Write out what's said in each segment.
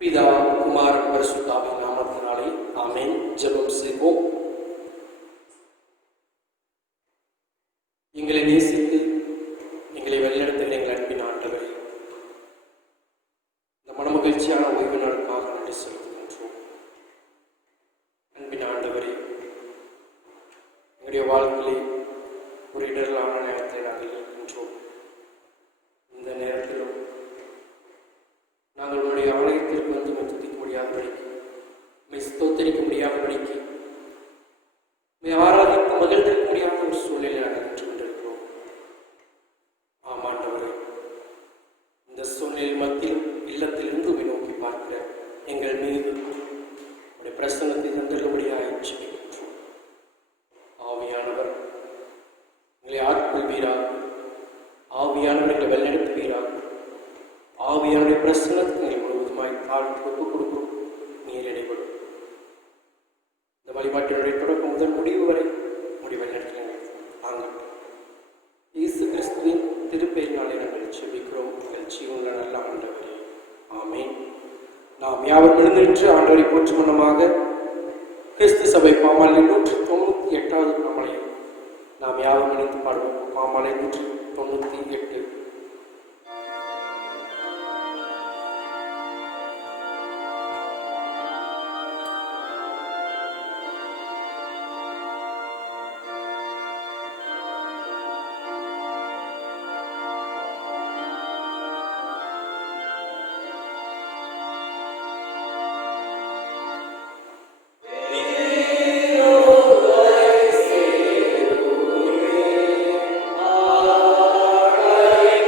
பிதா குமாரன் பரிசுத்தாவின் நாமத்தினாலே ஆமென். ஜெபம் செய்வோம். எங்களை நேசித்து எங்களை வழிநடத்துகிற எங்கள் அன்பின் ஆண்டவரே, இந்த மனமகிழ்ச்சியான ஓய்வு நாளுக்காக நன்றி செலுத்துகின்றோம். அன்பின் ஆண்டவரே, எங்களுடைய வாழ்க்கையிலே ஒரு இடர்களான நேரத்தில் நாங்கள் இருக்கின்றோம். இந்த நேரத்திலும் நாங்கள் உங்களுடைய ஆலயத்திற்கு வந்து துதிக்க முடியாதபடிக்கு, ஸ்தோத்தரிக்க முடியாதபடிக்கு, ஆராதித்து மகிழ்ந்திருக்க முடியாத ஒரு சூழ்நிலை நாங்கள் நின்று கொண்டிருக்கிறோம். ஆமாண்டவரே, இந்த சூழ்நிலை மத்தியில் இல்லத்திலிருந்து நோக்கி பார்க்கிற எங்கள் மீது உடைய பிரசன்னத்தை தந்துள்ளபடியாக ஜெபிக்கின்றோம். ஆவியானவர் எங்களை ஆட்கொள்வீராக, ஆவியானவர்களை வழிநடத்துவீராக, ஆவியானுடைய பிரசன்னத்துக்கு நீ முழுவதுமாய் தாழ்த்தி ஒப்புக் கொடுக்கும். நீர் இடைபடும். இந்த வழிபாட்டினுடைய தொடக்கம் முதல் முடிவு வரை முடிவை நடத்தினீர்கள். நாங்கள் இயேசு கிறிஸ்துவின் திருப்பெயரினாலே நாங்கள் ஜெபிக்கிறோம். ஜீவனுள்ள நல்ல ஆண்டவரே, ஆமென். நாம் யாவரும் எழுந்திருந்து ஆண்டவரை போற்றும் வண்ணமாக கிறிஸ்து சபை பாமாலை 198வது பாமாலை நாம் யாவரும் இணைந்து பாடுவோம். பாமாலை 198. Amen.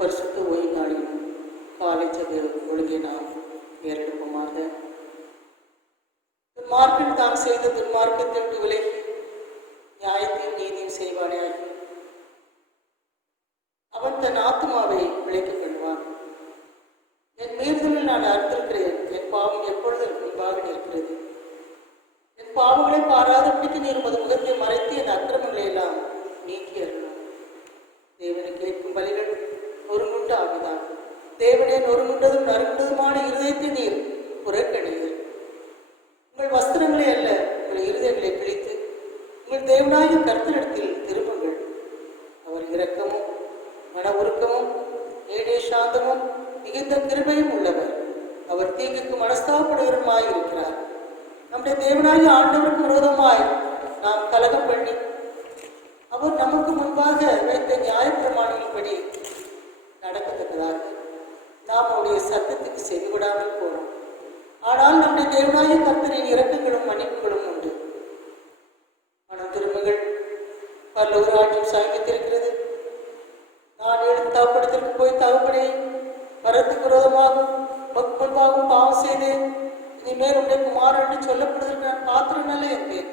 பரிசுத்த ஓய்வு நாளில் காலை ஜெப ஒழுங்கை நாம் ஏறெடுப்போமாக. துன்மார்க்கன் தான் செய்த துன்மார்க்கத்தை விட்டு விலகி நியாயத்தையும் நீதியும் செய்வானேயாகி அவன் தன் ஆத்மாவை விலைக்கு கொள்வான். என் மீறுதலில் நான் அறிந்திருக்கிறேன், என் பாவம் எப்பொழுது முன்பாக நிற்கிறது. என் பாவங்களை பாராதபடிக்கு நீர் உமது முகத்தை மறைத்து என் அக்கிரமங்களை எல்லாம் நீக்கி அருளும். தேவனை கேட்கும் பலிகள் நொறுங்குண்டு ஆகுதான். தேவனே, நொறுங்குண்டதும் நறுங்குண்டதுமான இருதயத்தை நீர் புறக்கணியர். உங்கள் வஸ்திரங்களை அல்ல, உங்கள் இருதயங்களை கிழித்து உங்கள் தேவனாகிய கர்த்தரிடத்தில் திரும்புங்கள். அவர் இரக்கமும் மன உருக்கமும் நீடிய சாந்தமும் மிகுந்த கிருபையும் உள்ளவர். அவர் தீங்குக்கு மனஸ்தாபப்படுகிறமாய் இருக்கிறார். நம்முடைய தேவனாகிய ஆண்டவருக்கு விரோதமாய் நாம் கலகம் பண்ணி அவர் நமக்கு முன்பாக வைத்த நியாயப்பிரமாணங்களின்படி நடக்கத்தக்கதாக நாம் அவருடைய சத்தத்துக்கு செவிவிடாமல் போனோம். ஆனால் நம்முடைய தேவனாகிய கர்த்தரின் இரக்கங்களும் மன்னிப்புகளும் உண்டு. மனம் திரும்புங்கள், பரலோக ராஜ்யம் சமீபித்திருக்கிறது. நான் எழுந்து தகப்படத்திற்கு போய் தகப்பனே, வரத்துக்கு விரோதமாகவும் முன்பாகவும் பாவம் செய்தேன், இனிமேல் உடைய குமாரன் என்று சொல்லப்படுவதற்கு நான் பாத்திரம் அல்ல என்பேன்.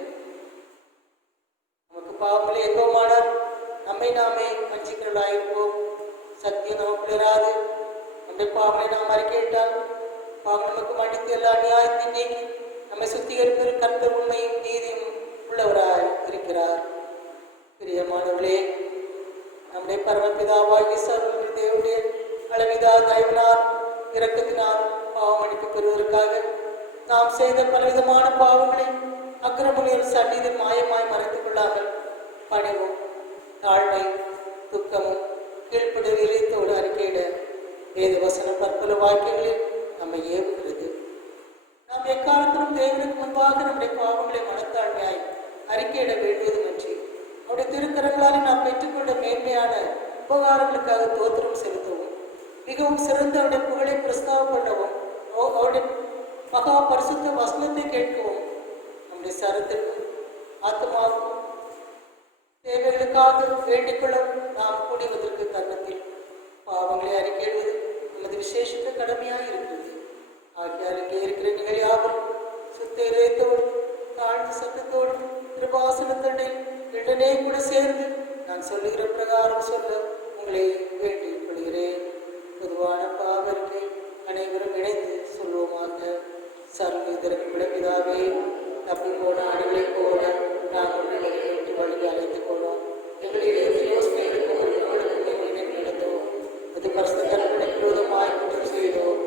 நமக்கு பாவங்களை எங்கோமானால் நம்மை நாமே வஞ்சிக்கிறவர்களாயிருப்போம். சத்தியம் நமக்கு இராது. நம்முடைய பாவங்களை நாம் அறிக்கையிட்டால் பாவம் நமக்கு மன்னித்து எல்லா நியாயத்தையும் நீக்கி நம்மை சுத்திகரிப்பது கர்த்தர் உண்மையும் நீதியும் உள்ளவராய் இருக்கிறார். பிரியமானவர்களே, நம்முடைய பரமபிதாவாகிய சர்வ தேவனுடைய அளவிதா தயவினால் இரக்கத்தினால் பாவம் மன்னிப்பு பெறுவதற்காக நாம் செய்த பலவிதமான பாவங்களை அக்கிரமங்களின் சந்நிதியில் மாயமாய் மறைத்துக் கொள்ளாமல் பணிவும் தாழ்மை துக்கமும் கீழ்ப்படிவு இறைத்தோடு அறிக்கையிட வேத வசனம் பற்பல வாக்கியங்களில் நம்மை ஏவுகிறது. நாம் எக்காலத்திலும் தேவனுக்கு முன்பாக நம்முடைய பாவங்களை மனத்தாழ்மையாய் அறிக்கையிட வேண்டியதுமன்றி அவருடைய திருக்கரங்களால் நாம் பெற்றுக்கொண்ட மேன்மையான உபகாரங்களுக்காக தோத்திரம் செலுத்தவும் மிகவும் சிறந்த அவருடைய புகழை பிரஸ்தாபம் பண்ணவும் அவருடைய மகா பரிசுத்த வசனத்தை கேட்கவும் நம்முடைய சரத்திற்கும் ஆத்மாவுக்கும் தேவைகளுக்காக வேண்டிக் கொள்ளவும் நாம் கூடியதற்கு தருணத்தில் பாவங்களை அறிக்கையிடுவது நமது விசேஷித்த கடமையாக இருக்கிறது. ஆகியால் இங்கே இருக்கிற நீங்கள் யாரும் சுத்த இதயத்தோடு தாழ்ந்த சத்தத்தோடு கிருபாசனத்தண்டை உடனே கூட சேர்ந்து நான் சொல்லுகிற பிரகாரம் சொல்ல உங்களை வேண்டிக் கொள்கிறேன். பொதுவான பாவத்தை அனைவரும் இணைந்து சொல்வோமாக. சர்வீதற்கு பிதாவே, தப்பி போன அணிகளை போல நான் உங்களை விட்டு வழி அழைத்துக் கொள்வோம். எங்களிடையே நடந்தோம், அது பரிசுத்தங்களுக்கு விரோதமாய் குற்றம் செய்தோம்,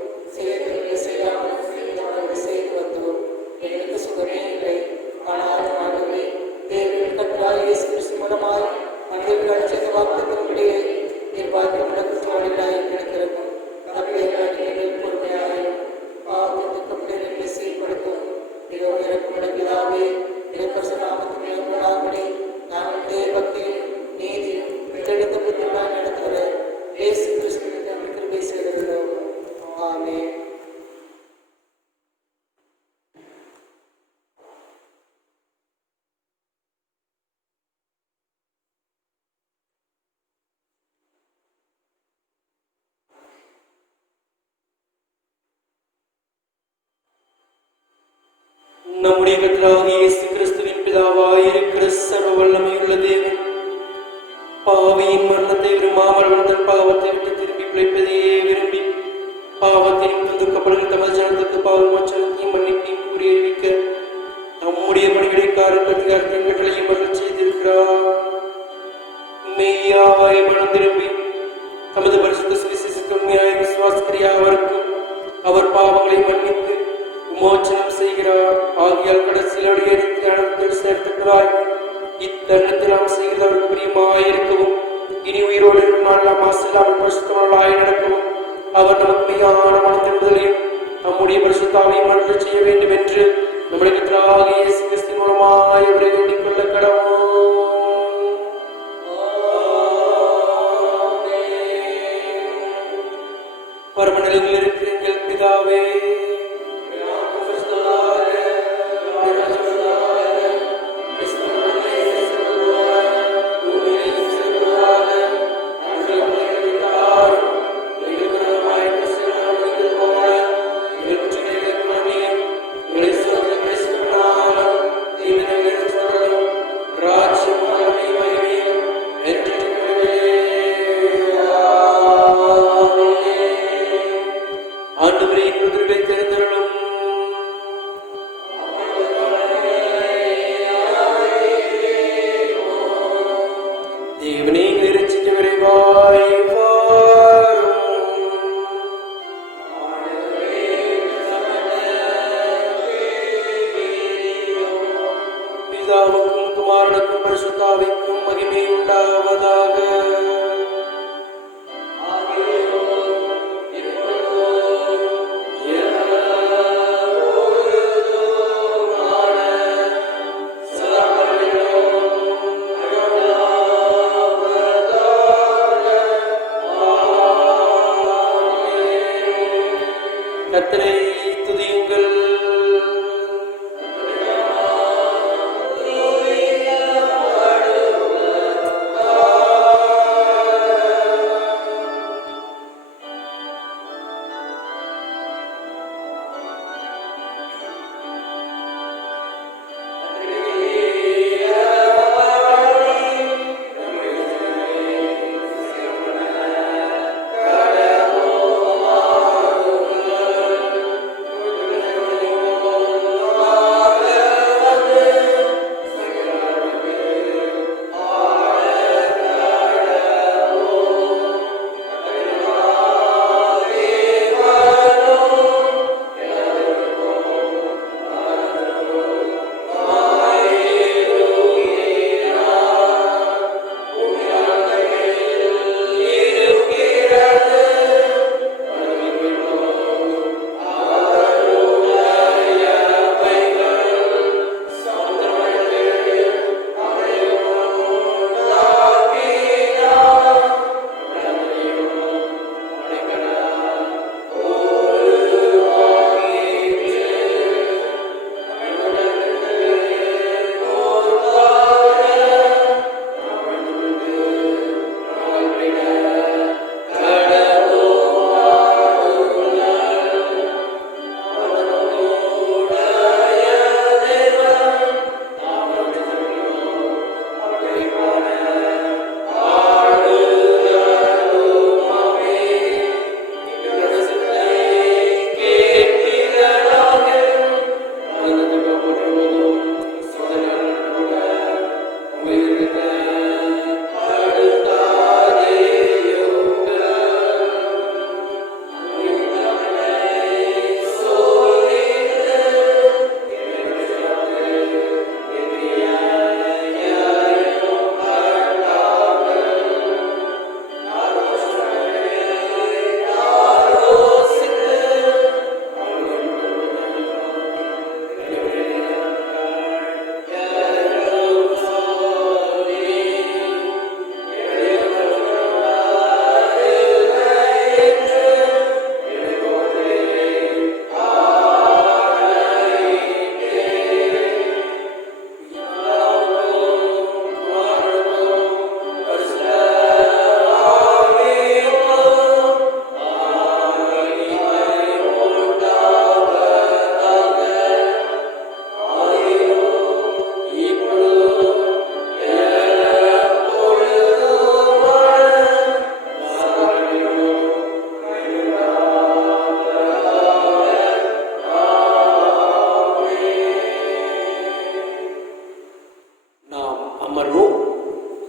செய்யாமல் செய்து வந்தோம். எங்களுக்கு சுகமே இல்லை. ஆனால் ஆண்டவரே, தேவனின் கர்த்தராகிய இயேசு கிறிஸ்து மூலமாய் மனிதர்கள் செய்த வாக்குறுதிகளிடையே நிர்வாகிக்கும் விளக்கத்தோடில்லாய் கிடைக்கிறதும் நம்முடைய நாட்டில் பொறுமையாயும் பாவத்துக்கு சீர்படுத்தும் மிகவும் இறக்கமுள்ள பிதாவே, இறைப்பரசனாமத்துமே உண்டாகும்படி நாங்கள் தேவபக்தியும் நீதியும் விட்டெடுத்த புத்திரமாய் நடத்துகிற இயேசு கிறிஸ்துவுக்கு நாங்கள் கிருபை செய்திருக்கிறோம். ஆமென். நம்முடைய கர்த்தராகிய இயேசு கிறிஸ்துவின் பிதாவாய் இருக்கிற சர்வ வல்லமையுள்ள தேவன் பாவியின் மரணத்தை விரும்பாமல் தன் பாவத்தை விட்டு திரும்பி பிழைப்பதையே விரும்பி பாவத்தையும் துக்கப்படுகிற தமது ஜனத்துக்கு பாவமோச்சனத்தையும் மன்னிப்பையும் கூறியறிவிக்க நம்முடைய பணிவிடைக்காரர்களுக்கு அர்த்தங்களையும் அருள் செய்திருக்கிறார். மெய்யாய் மனம் திரும்பி தமது பரிசுத்த சுவிசேஷத்துக்கு உண்மையாய் விசுவாசிக்கிற அவருக்கும் அவர் பாவங்களை மன்னித்து விமோச்சனம் செய்கிறார். ஆகியால் கடைசியிலுடைய தியானத்தில் சேர்த்துக்கிறாய். இத்தருணத்தில் நாம் செய்கிறவருக்கு பிரியமாயிருக்கவும் இனி உயிரோடு இருக்கும் மாசில்லாமல் பரிசுத்தமாய் நடக்கவும் அவர் நமக்கு மிகையான மனத்தின்பதிலையும் நம்முடைய பரிசுத்தாவையும் அருள் செய்ய வேண்டும் என்று நம்முடைய கர்த்தராகிய இயேசு கிறிஸ்து மூலமாய் அவரை வேண்டிக் கொள்ள கடவோம். பரமநிலையில் இருக்கிற எங்கள் பிதாவே, Amen. பிதாவுக்கும் குமாரனுக்கும் பரிசுத்தாவிக்கும் மகிமை உண்டாவதாக. கர்த்தரை துதியுங்கள்.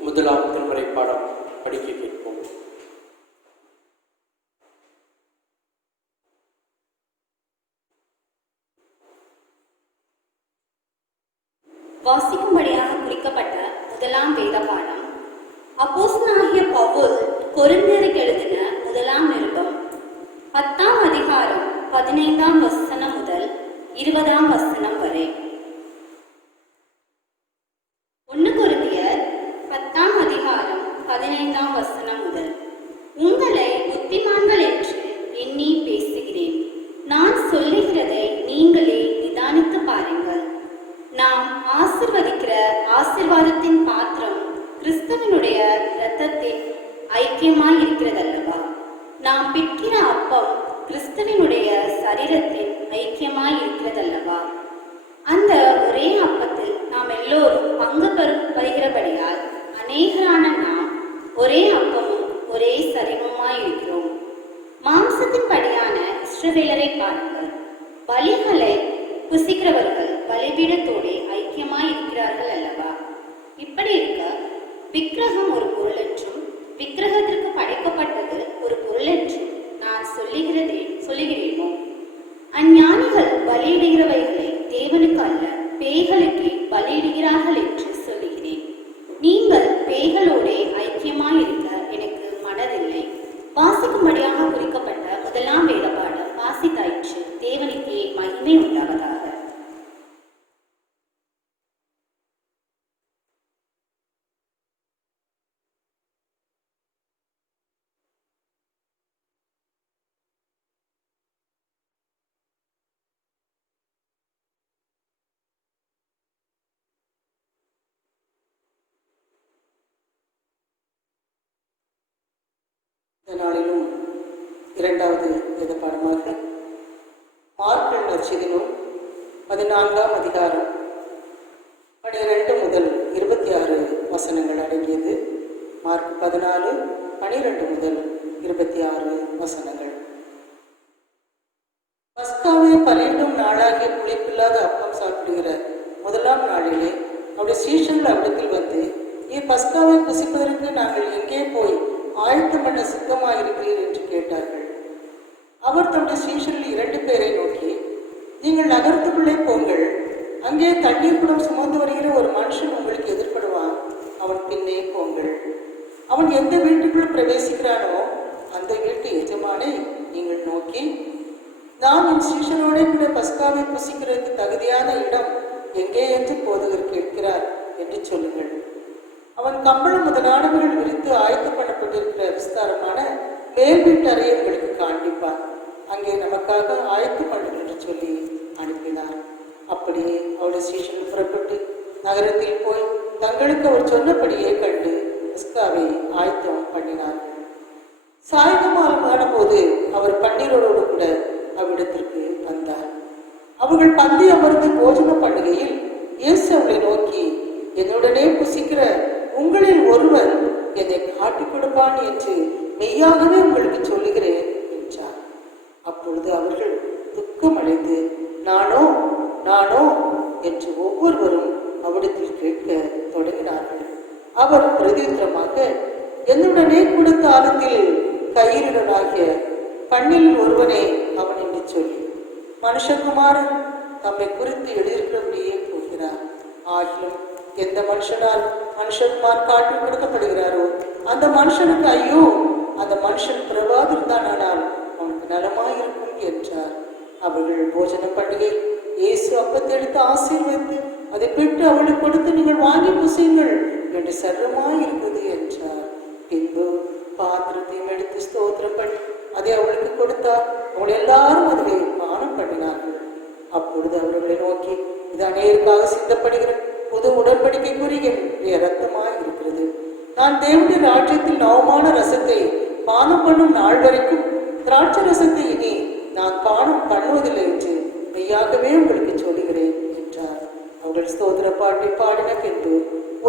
முதலாம் திருமறை பாடம் படிக்க கேட்போம். வாசிக்கும்படியாக குறிக்கப்பட்ட முதலாம் வேத பாடம் அப்போஸ்தலனாகிய பவுல் கொரிந்தியருக்கு எழுதின முதலாம் நிருபம் 10ஆம் அதிகாரம் 15ஆம் வசனம் முதல் 20ஆம் வசனம் வரை. 1 கொரிந்தியர் 10ஆம் அதிகாரம் 15ஆம் வசனம் முதல். உங்களை புத்திமான்கள் என்று எண்ணி பேசுகிறேன். நான் சொல்லுகிறதை நீங்களே நிதானித்து பாருங்கள். நாம் ஆசிர்வதிக்கிற ஆசீர்வாதத்தின் பாத்திரம் கிறிஸ்துவனுடைய இரத்தத்தின் ஐக்கியமாய் இருக்கிறதல்லவா? நாம் பிற்கிற அப்பம் கிறிஸ்துவனுடைய சரீரத்தின் ஐக்கியமாய் இருக்கிறதல்லவா? அந்த ஒரே அப்பத்தில் நாம் எல்லோரும் பங்கு பெறுகிறபடியால் அநேகரான நாம் ஒரே அப்பமும் ஒரே சரீரமுமாய் இருக்கிறோம். மாம்சத்தின் படியான இஸ்ரவேலரை பாருங்கள். பலிகளை புசிக்கிறவர்கள் பலிபீடத்தோடு ஐக்கியமாய் இருக்கிறார்கள் அல்லவா? இப்படி இருக்க விக்கிரகம் ஒரு பொருள் என்றும் விக்கிரகத்திற்கு படைக்கப்பட்டது ஒரு பொருள் என்றும் நான் சொல்லுகிறேனோ? அஞ்ஞானிகள் பலியிடுகிறவைகளை தேவனுக்கு அல்ல பேய்களுக்கு பலியிடுகிறார்கள் நாளிலும் இரண்டாவது வேத பாடமாக மார்க் நற்செய்தி நூல் 14ஆம் அதிகாரம் 12 முதல் 26 வசனங்கள் அடங்கியது. மார்க் 14, 12 முதல் 26 வசனங்கள். பஸ்காவை 12 நாளாகிய புளிப்பில்லாத அப்பம் சாப்பிடுகிற முதலாம் நாளிலே அவருடைய சீஷர்கள் அவ்விடத்தில் வந்து, பஸ்காவை புசிப்பதற்கு நாங்கள் எங்கே போய் ஆயத்தம் பண்ண சித்தமாயிருக்கிறீர் என்று கேட்டார்கள். அவர் தம்முடைய சீஷர்கள் 2 பேரை நோக்கி, நீங்கள் நகரத்துக்குள்ளே போங்கள், அங்கே தண்ணீர் குடம் சுமந்து வருகிற ஒரு மனுஷன் உங்களுக்கு எதிர்படுவான், அவன் பின்னே போங்கள். அவன் எந்த வீட்டுக்குள் பிரவேசிக்கிறானோ அந்த வீட்டு எஜமானை நீங்கள் நோக்கி, நான் என் சீஷனோட கூட பஸ்காவை புசிக்கிறதுக்கு தகுதியான இடம் எங்கே என்று போதகர் கேட்கிறார் என்று சொல்லுங்கள். அவன் கம்பளம் முதலானவர்கள் விரித்து ஆயத்தம் பண்ணப்பட்டிருக்கிற விஸ்தாரமான மேல் வீட்டு அறையை உங்களுக்கு காண்பிப்பார், அங்கே நமக்காக ஆயத்தம் பண்ணுங்கள் என்று சொல்லி அனுப்பினார். அப்படியே அவருடைய சீஷர்கள் புறப்பட்டு நகரத்தில் போய் தங்களுக்கு அவர் சொன்னபடியே கண்டு பஸ்காவை ஆயத்தம் பண்ணினார்கள். சாயங்காலமான போது அவர் பன்னிரரோடு கூட அவ்விடத்திற்கு வந்தார். அவர்கள் பந்தி அமர்ந்து போஜனம் பண்ணுகையில் இயேசு அவளை நோக்கி, என்னுடனே புசிக்கிற உங்களில் ஒருவர் என்னை காட்டிக் கொடுப்பான் என்று மெய்யாகவே உங்களுக்கு சொல்லுகிறேன் என்றார். அப்பொழுது அவர்கள் துக்கம் அடைந்து, நானோ நானோ என்று ஒவ்வொருவரும் அவ்விடத்தில் கேட்க தொடங்கினார்கள். அவர் பிரதித்திரமாக, என்னுடனே கொடுத்த ஆழத்தில் கயிறுடனாகிய பண்ணில் ஒருவனே அவன் என்று சொல்லி, மனுஷகுமாரன் தம்மை குறித்து எழுதியிருக்கிறபடியே போகிறார். ஆகிலும் எந்த மனுஷனால் மனுஷகுமார் காட்டில் கொடுக்கப்படுகிறாரோ அந்த மனுஷனுக்கு ஐயோ, அந்த மனுஷன் பிறவாதிருந்தானால் அவனுக்கு நலமாயிருக்கும் என்றார். அவர்கள் போஜன பண்டிகையில் இயேசு அப்பத்தை எடுத்து ஆசீர்வதித்து அதை பெற்று அவளுக்கு கொடுத்து, நீங்கள் வாங்கி புசியுங்கள் என்று சர்வமாயிருக்கிறது என்றார். பின்பு பாத்திரத்தையும் எடுத்து ஸ்தோத்திரம் பண்ணி அதை அவளுக்கு கொடுத்தார். அவள் எல்லாரும் அதிலே பானம் பண்ணினார்கள். அப்பொழுது அவர்களை நோக்கி, இது அநேருக்காக சித்தப்படுகிற புது உடன்படிக்கைக்குரிய இரத்தமாய் இருக்கிறது. நான் தேவனுடைய ராஜ்யத்தில் நவமான ரசத்தை பானம் பண்ணும் நாள் வரைக்கும் திராட்சை ரசத்தை இனி நான் பானம் பண்ணுவதில்லை என்று மெய்யாகவே உங்களுக்கு சொல்லுகிறேன் என்றார். அவர்கள் ஸ்தோத்திர பாட்டை பாடின பின்பு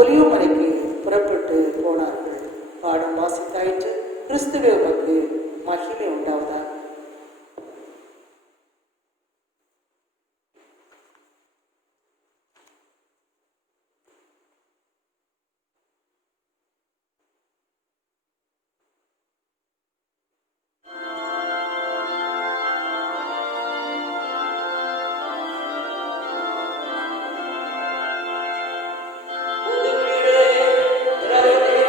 ஒலிவமலைக்கு புறப்பட்டு போனார்கள். பாடம் வாசித்தாயிற்று. கிறிஸ்துவே உமக்கு மகிமை உண்டாவதாக. Amen.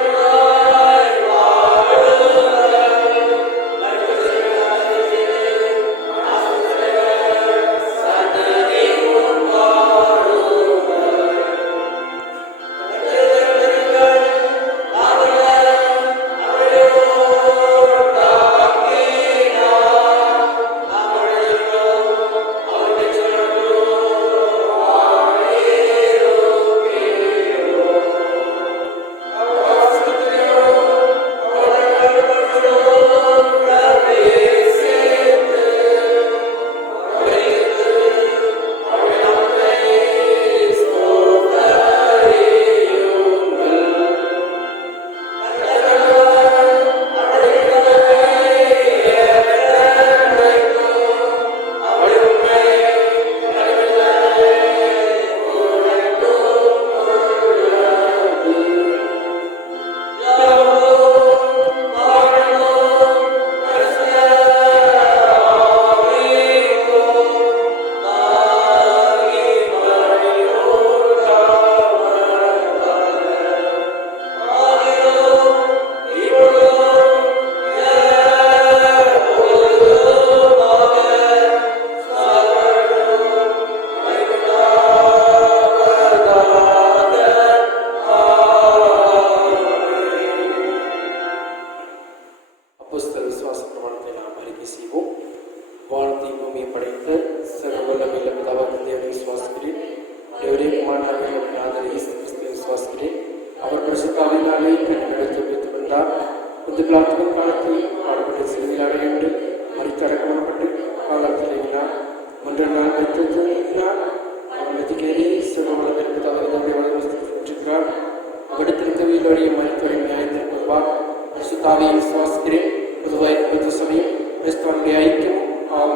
சிலுவையை மனிதரை நியாயத்திற்குள்வார். பரிசுத்தாவியை விசுவாசிக்கிறேன். புதுவாய் புது சமயம் கிறிஸ்துவனுடைய ஐக்கியம்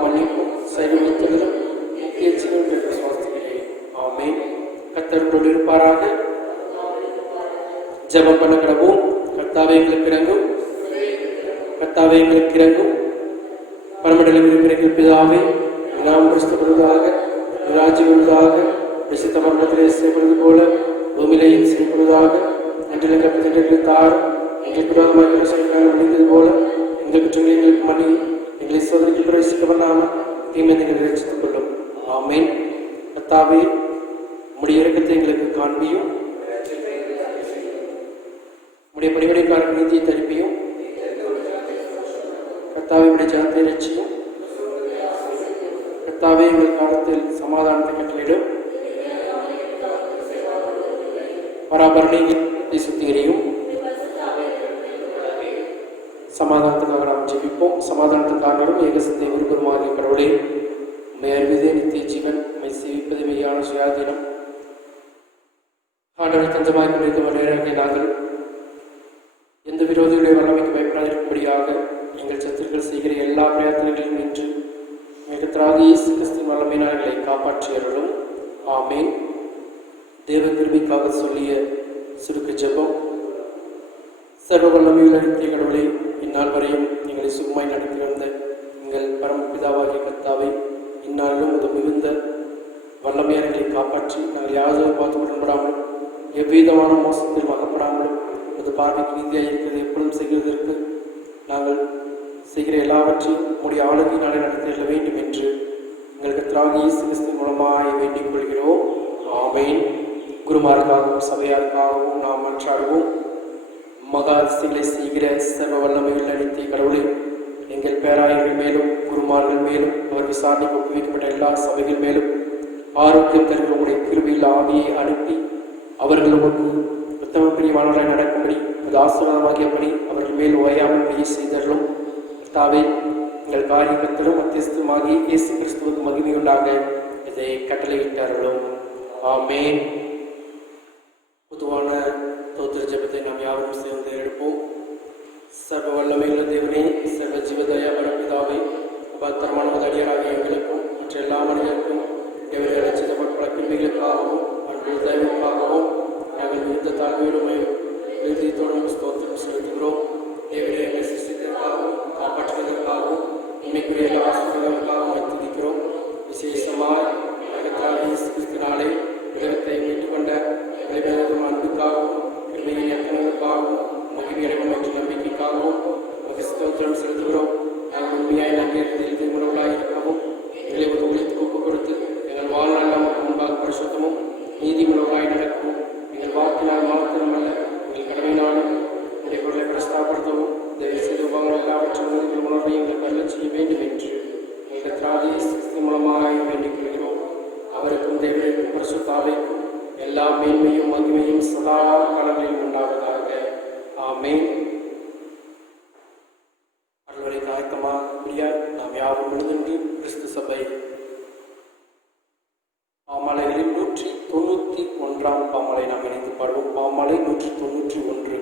மன்னிப்பும் சைவத்திலும் நித்திய ஜீவன் என்று விசுவாசிக்கிறேன். ஆமென். கர்த்தரோடு இருப்பாராக. ஜெபம் பண்ண கிடவும். கர்த்தாவே எங்களுக்கு இறங்கும். கர்த்தாவே எங்களுக்கு இறங்கும். பரமண்டலம் இருக்கிற எங்கள் பிதாவே, நாம் கிறிஸ்துவதாக ராஜ்யம் உள்ளதாக விசித்த மரணத்திலே செய்வது போல பூமியிலேயும் செய்யப்படுவதாக. என்று எங்கள் தார் எங்களுக்கு விரோதமாக முடிந்தது போல எங்கள் குற்றங்களை எங்களுக்கு மன்னி எங்களை சோதனைக்கு பிரவேசிக்க பண்ணாமல் தீமை நீங்கள் ரட்சித்துக் கொள்ளும். ஆமென். கர்த்தாவே உம்முடைய இரக்கத்தை எங்களுக்கு காண்பியும், உம்முடைய பணிவிடைக்காரர் நீதியை தரிப்பியும். கர்த்தாவே உம்முடைய ஜனத்தை ரட்சியும். கர்த்தாவே எங்கள் காலத்தில் சமாதானத்தை கட்டளையிடும். பராபரணியை சுத்திகரியும். சமாதானத்துக்காக நாம் ஜெபிப்போம். சமாதானத்துக்காகவும் ஏகசத்தை விருப்பமாக கடவுளே, உண்மை அறிவதே நித்திய ஜீவன், உண்மை சேவிப்பது மெய்யான சுயாதீனம். ஆண்டவரை தஞ்சமாக கொண்டிருக்க நேரங்களை நாங்கள் எந்த விரோதிகளுடைய வல்லமைக்கு பயப்படாதிருக்கும்படியாக எங்கள் சத்துருக்கள் செய்கிற எல்லா பிரயத்தனங்களிலும் நின்று மிகத்தராக இயேசு கிறிஸ்துவின் வல்லமையினார்களை காப்பாற்றியவர்களும். ஆமென். தேவ கிருபைக்காக சொல்லிய சுருக்க ஜெபம். சர்வ வல்லமையுள்ள நித்திய கடவுளே, இந்நாள் வரையும் எங்களை சுகமாய் நடத்தி வந்த எங்கள் பரமபிதாவாகிய கர்த்தாவே, இந்நாளிலும் அது மிகுந்த வல்லமையார்களை காப்பாற்றி நாங்கள் யாரும் பார்த்து உடன்படாமல் எவ்விதமான மோசத்தில் வகப்படாமலும் அது பார்வைக்கு நீதியாக இருக்கிறது எப்பொழுதும் செய்கிறதற்கு நாங்கள் செய்கிற எல்லாவற்றையும் உங்களுடைய ஆளுகையினாலே நடத்திட வேண்டும் என்று எங்கள் கர்த்தராகிய இயேசு கிறிஸ்துவின் மூலமாய் வேண்டிக் கொள்கிறோம். ஆமென். குருமாருக்காகவும் சபையாருக்காகவும் நாம் மன்றாடுவோம். மகா அதிசயங்களை செய்கிற சர்வ வல்லமையுள்ள நித்திய கடவுளே, எங்கள் பேராயர்கள் மேலும் குருமார்கள் மேலும் அவர் விசாரணைக்கு ஒப்புவிக்கப்பட்ட எல்லா சபைகள் மேலும் ஆரோக்கியம் தருகிற உங்களுடைய கிருபையில் ஆவியை அனுப்பி அவர்கள் உமக்கு உத்தம பிரியமானவர்களாய் நடக்கும்படி அது ஆசீர்வாதமாகியபடி அவர்கள் மேல் ஓயாமல் பெய்ய செய்தர்களும். கர்த்தாவே, எங்கள் காரியத்திலும் மத்தியஸ்துமாகி இயேசு கிறிஸ்துவுக்கு மகிமையுண்டாக இதை கட்டளையிட்டார்களும். ஆமென். பொதுவான தோத்திர ஜெபத்தை நாம் யாரும் சேர்ந்து எடுப்போம். சர்வ வல்லமையுள்ள தேவனே, சர்வ ஜீவதயா பரப்பிதாவே, பத்திரமான அடியராக எங்களுக்கும் மற்ற எல்லா மனிதருக்கும் எவர்கள் ரட்சிக்கப்பட்ட பல கிருபைகளுக்காகவும் அன்பு தயவுக்காகவும் நாங்கள் மிகுந்த தாழ்மையுடன் எழுதியத்தோடும் ஸ்தோத்திரம் செலுத்துகிறோம். தேவனை எங்களை சிருஷ்டித்ததற்காகவும் காப்பாற்றுவதற்காகவும் உண்மைக்குரிய ஆசிரியர்களுக்காகவும் துதிக்கிறோம். விசேஷமாக கிறிஸ்துவினாலே உலகத்தை மீட்டுக்கொண்ட விளைவதும் அன்புக்காகவும் கிருபையின் எத்தனவுக்காகவும் மகிழ்ச்சியடைவும் என்ற நம்பிக்கைக்காகவும் ஸ்தோத்திரம் செலுத்துகிறோம். நாங்கள் உண்மையாய் நம்பிக்கை உணவுகளாக இருக்கவும் எங்களை ஒரு உழைத்து ஒப்புக் கொடுத்து எங்கள் வாழ்நாள் நமக்கு முன்பாக பரிசுத்தமும் நீதி உணவுகளாய் நடக்கவும் எங்கள் வாக்கினால் மாத்திரமல்ல எங்கள் கடமையினாலும் எங்களுடைய பொருளை பிரஸ்தாபடுத்தவும் தயவு செய்து உபகரணம் எல்லாவற்றும் எங்கள் உணர்வை எங்கள் கல்ல செய்ய வேண்டும் என்று எங்கள் திராதி சிஸ்து மூலமாக வேண்டிக் கொள்கிறோம். அவருக்கும் தேவனுக்கும் பரிசுத்தாவிக்கும் எல்லா மேன்மையும் மகிமையும் சதா காலங்களில் உண்டாவதாக. ஆமென். அருள்வரை தாய்க்கமாக நாம் யாரும் எழுதுண்டு கிறிஸ்து சபை பாமாலைகளில் 191 பாமாலை நாம் இணைந்து பாடுவோம். பாமாலை 191.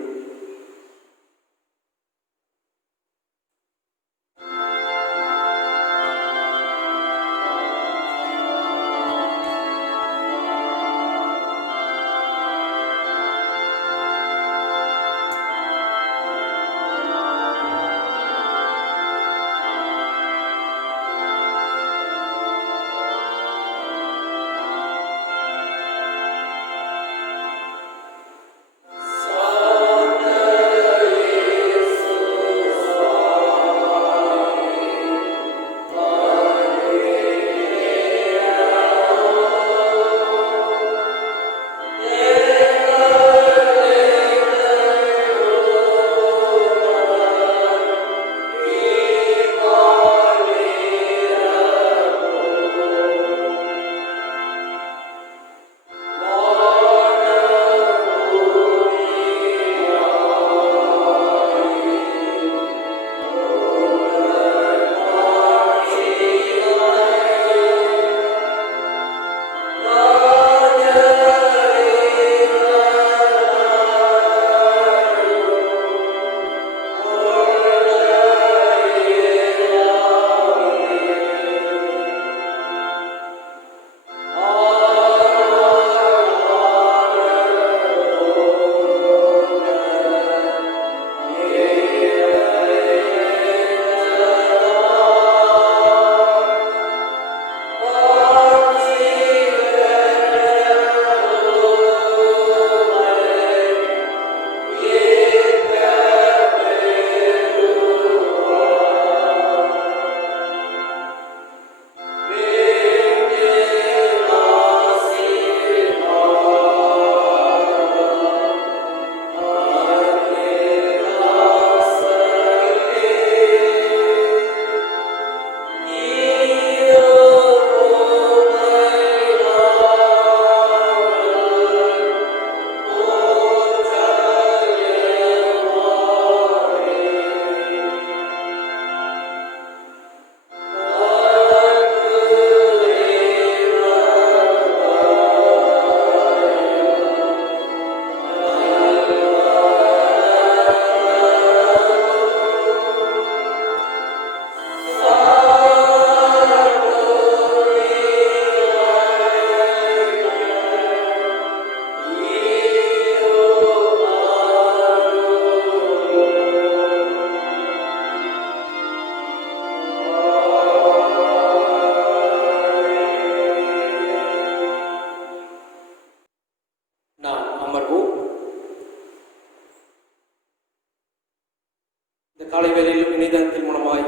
காலை வேளையிலும் இணையதளத்தின் மூலமாய்